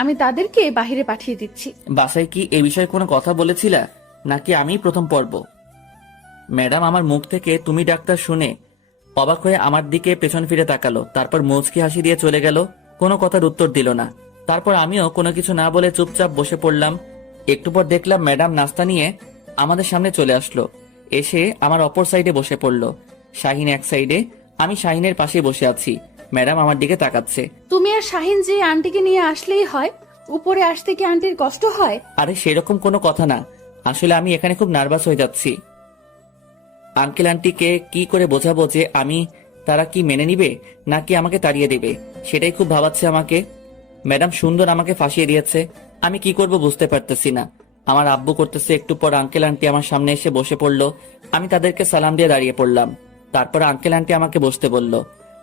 আমি তাদেরকে বাহিরে পাঠিয়ে দিচ্ছি। বাসায় কি এ বিষয়ে কোনো কথা বলেছিলা নাকি আমি প্রথম পর্ব? ম্যাডাম আমার মুখ থেকে তুমি ডাক্তার শুনে অবাক হয়ে আমার দিকে পেছন ফিরে তাকালো, তারপর মুচকি হাসি দিয়ে চলে গেল। কোনো কথার উত্তর দিল না। তারপর আমিও কোনো কিছু না বলে চুপচাপ বসে পড়লাম। একটু পর দেখলাম ম্যাডাম নাস্তা নিয়ে আমাদের সামনে চলে আসলো। এসে আমার অপর সাইডে বসে পড়লো। শাহিন এক সাইডে, আমি শাহিনের পাশে বসে আছি। ম্যাডাম আমার দিকে তাকাচ্ছে। তুমি আর শাহিন যে আন্টিকে নিয়ে আসলেই হয়, উপরে আসতে কি আন্টির কষ্ট হয়? আরে সেরকম কোনো কথা না, আসলে আমি এখানে খুব নার্ভাস হয়ে যাচ্ছি। আঙ্কেল আন্টিকে কি করে বোঝাবো যে আমি তারা কি মেনে নিবে নাকি আমাকে তাড়িয়ে দেবে, সেটাই খুব ভাবাচ্ছে আমাকে। ম্যাডাম সুন্দর আমাকে ফাঁসিয়ে দিয়েছে, আমি কি করব বুঝতে পারতেছি না। আমার আব্বু করতেছে, একটু পর আঙ্কেল আন্টি আমার সামনে এসে বসে পড়লো। আমি তাদেরকে সালাম দিয়ে দাঁড়িয়ে পড়লাম। তারপর আঙ্কেল আন্টি আমাকে বসতে বলল।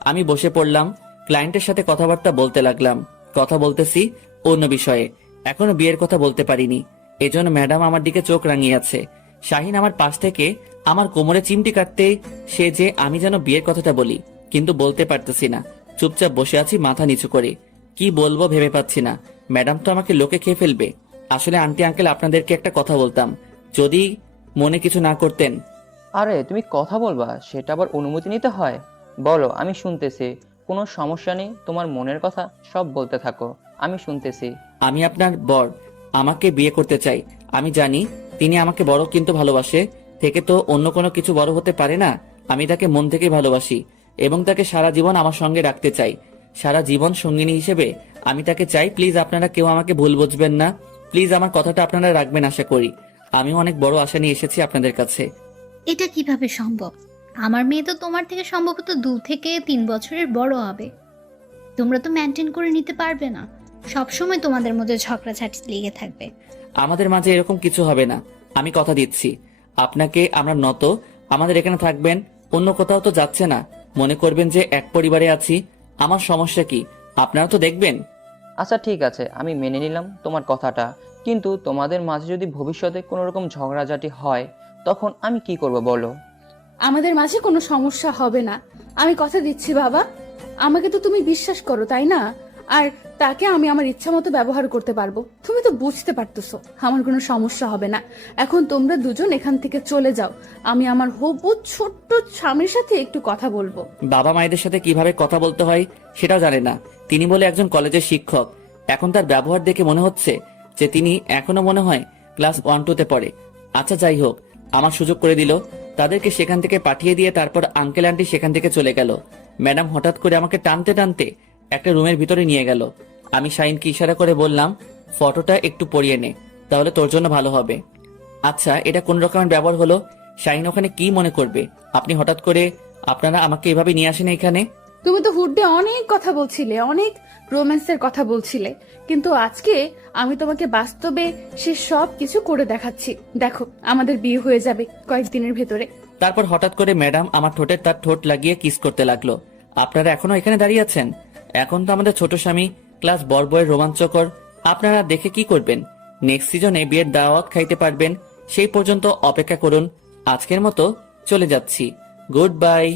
আমি বসে পড়লাম, ক্লায়েন্টের সাথে কথাবার্তা বলতে লাগলাম। কথা বলতেছি অন্য বিষয়ে, এখনো বিয়ের কথা বলতে পারিনি। এজন্য ম্যাডাম আমার দিকে চোখ রাঙিয়ে আছে। শাহিন আমার পাশ থেকে আমার কোমরে চিমটি কাটতে সে যে আমি যেন বিয়ের কথাটা বলি, কিন্তু বলতে পারতেছি না। চুপচাপ বসে আছি মাথা নিচু করে, কি বলবো ভেবে পাচ্ছি না। ম্যাডাম তো আমাকে লোকে খেয়ে ফেলবে। আসলে আন্টি আঙ্কেল আপনাদেরকে একটা কথা বলতাম, যদি মনে কিছু না করতেন। আরে তুমি কথা বলবা, সেটা আবার অনুমতি নিতে হয়? বলো, আমি শুনতেছি। কোনো সমস্যা নেই, তোমার মনের কথা সব বলতে থাকো, আমি শুনতেছি। আমি আপনার বর, আমাকে বিয়ে করতে চাই। আমি জানি তিনি আমাকে বড়, কিন্তু ভালোবাসে থেকে তো অন্য কোনো কিছু বড় হতে পারে না। আমি তাকে মন থেকে ভালোবাসি এবং তাকে সারা জীবন আমার সঙ্গে রাখতে চাই। সারা জীবন সঙ্গিনী হিসেবে আমি তাকে চাই। প্লিজ আপনারা কেউ আমাকে ভুল বুঝবেন না। প্লিজ আমার কথাটা আপনারা রাখবেন আশা করি। আমিও অনেক বড় আশা নিয়ে এসেছি আপনাদের কাছে। এটা কিভাবে সম্ভব? আমার মেয়ে তো তোমার থেকে সম্ভবত 2 থেকে 3 বছরের বড় হবে। তোমরা তো মেনটেন করে নিতে পারবে না। সব সময় তোমাদের মধ্যে ঝগড়াঝাটি লেগে থাকবে। আমাদের মাঝে এরকম কিছু হবে না, আমি কথা দিচ্ছি আপনাকে। আমরা নত, আমাদের এখানে থাকবেন, অন্য কোথাও তো যাচ্ছে না। মনে করবেন যে এক পরিবারে আছি। আমার সমস্যা কি আপনারা তো দেখবেন। আচ্ছা ঠিক আছে, আমি মেনে নিলাম তোমার কথাটা, কিন্তু তোমাদের মাঝে যদি ভবিষ্যতে কোনো রকম ঝগড়াঝাটি হয়, তখন আমি কি করব বলো? আমাদের মাঝে কোনো সমস্যা হবে না, আমি কথা দিচ্ছি বাবা। আমাকে তো তুমি বিশ্বাস করো, তাই না? আর তাকে আমি আমার ইচ্ছা মতো ব্যবহার করতে পারবো। তুমি তো বুঝতে পারতেছো আমার কোনো সমস্যা হবে না। এখন তোমরা দুজন এখান থেকে চলে যাও, আমি আমার হবু ছোট্ট স্বামীর সাথে একটু কথা বলবো। বাবা মায়েদের সাথে কিভাবে কথা বলতে হয় সেটাও জানে না। তিনি বলে একজন কলেজের শিক্ষক। এখন তার ব্যবহার দেখে মনে হচ্ছে যে তিনি এখনো মনে হয় ক্লাস 1-2-তে পড়ে। আচ্ছা যাই হোক, আমার সুযোগ করে দিল। তাদেরকে সেখান থেকে পাঠিয়ে দিয়ে তারপর আঙ্কেল আন্টি সেখান থেকে চলে গেল। ম্যাডাম হঠাৎ করে আমাকে টানতে টানতে একটা রুমের ভিতরে নিয়ে গেল। আমি শাহিনকে ইশারা করে বললাম, ফটোটা একটু পরিয়ে নে, তাহলে তোর জন্য ভালো হবে। আচ্ছা, এটা কোন রকমের ব্যবহার হলো? শাহিন ওখানে কি মনে করবে? আপনি হঠাৎ করে আপনারা আমাকে এভাবে নিয়ে আসেন এখানে। তুমি তো হুডে অনেক কথা বলছিলে, অনেক রোম্যান্সের কথা বলছিলে, কিন্তু আজকে আমি তোমাকে বাস্তবে সে সব কিছু করে দেখাচ্ছি। দেখো, আমাদের বিয়ে হয়ে যাবে কয়েকদিনের ভেতরে। তারপর হঠাৎ করে ম্যাডাম আমার ঠোঁটে তার ঠোঁট লাগিয়ে কিস করতে লাগলো। আপনারা এখনো এখানে দাঁড়িয়ে আছেন? এখন তো আমাদের ছোট স্বামী ক্লাস বয়ের রোমাঞ্চকর। আপনারা দেখে কি করবেন? নেক্সট সিজনে বিয়ের দাওয়াত খাইতে পারবেন, সেই পর্যন্ত অপেক্ষা করুন। আজকের মতো চলে যাচ্ছি, গুড বাই।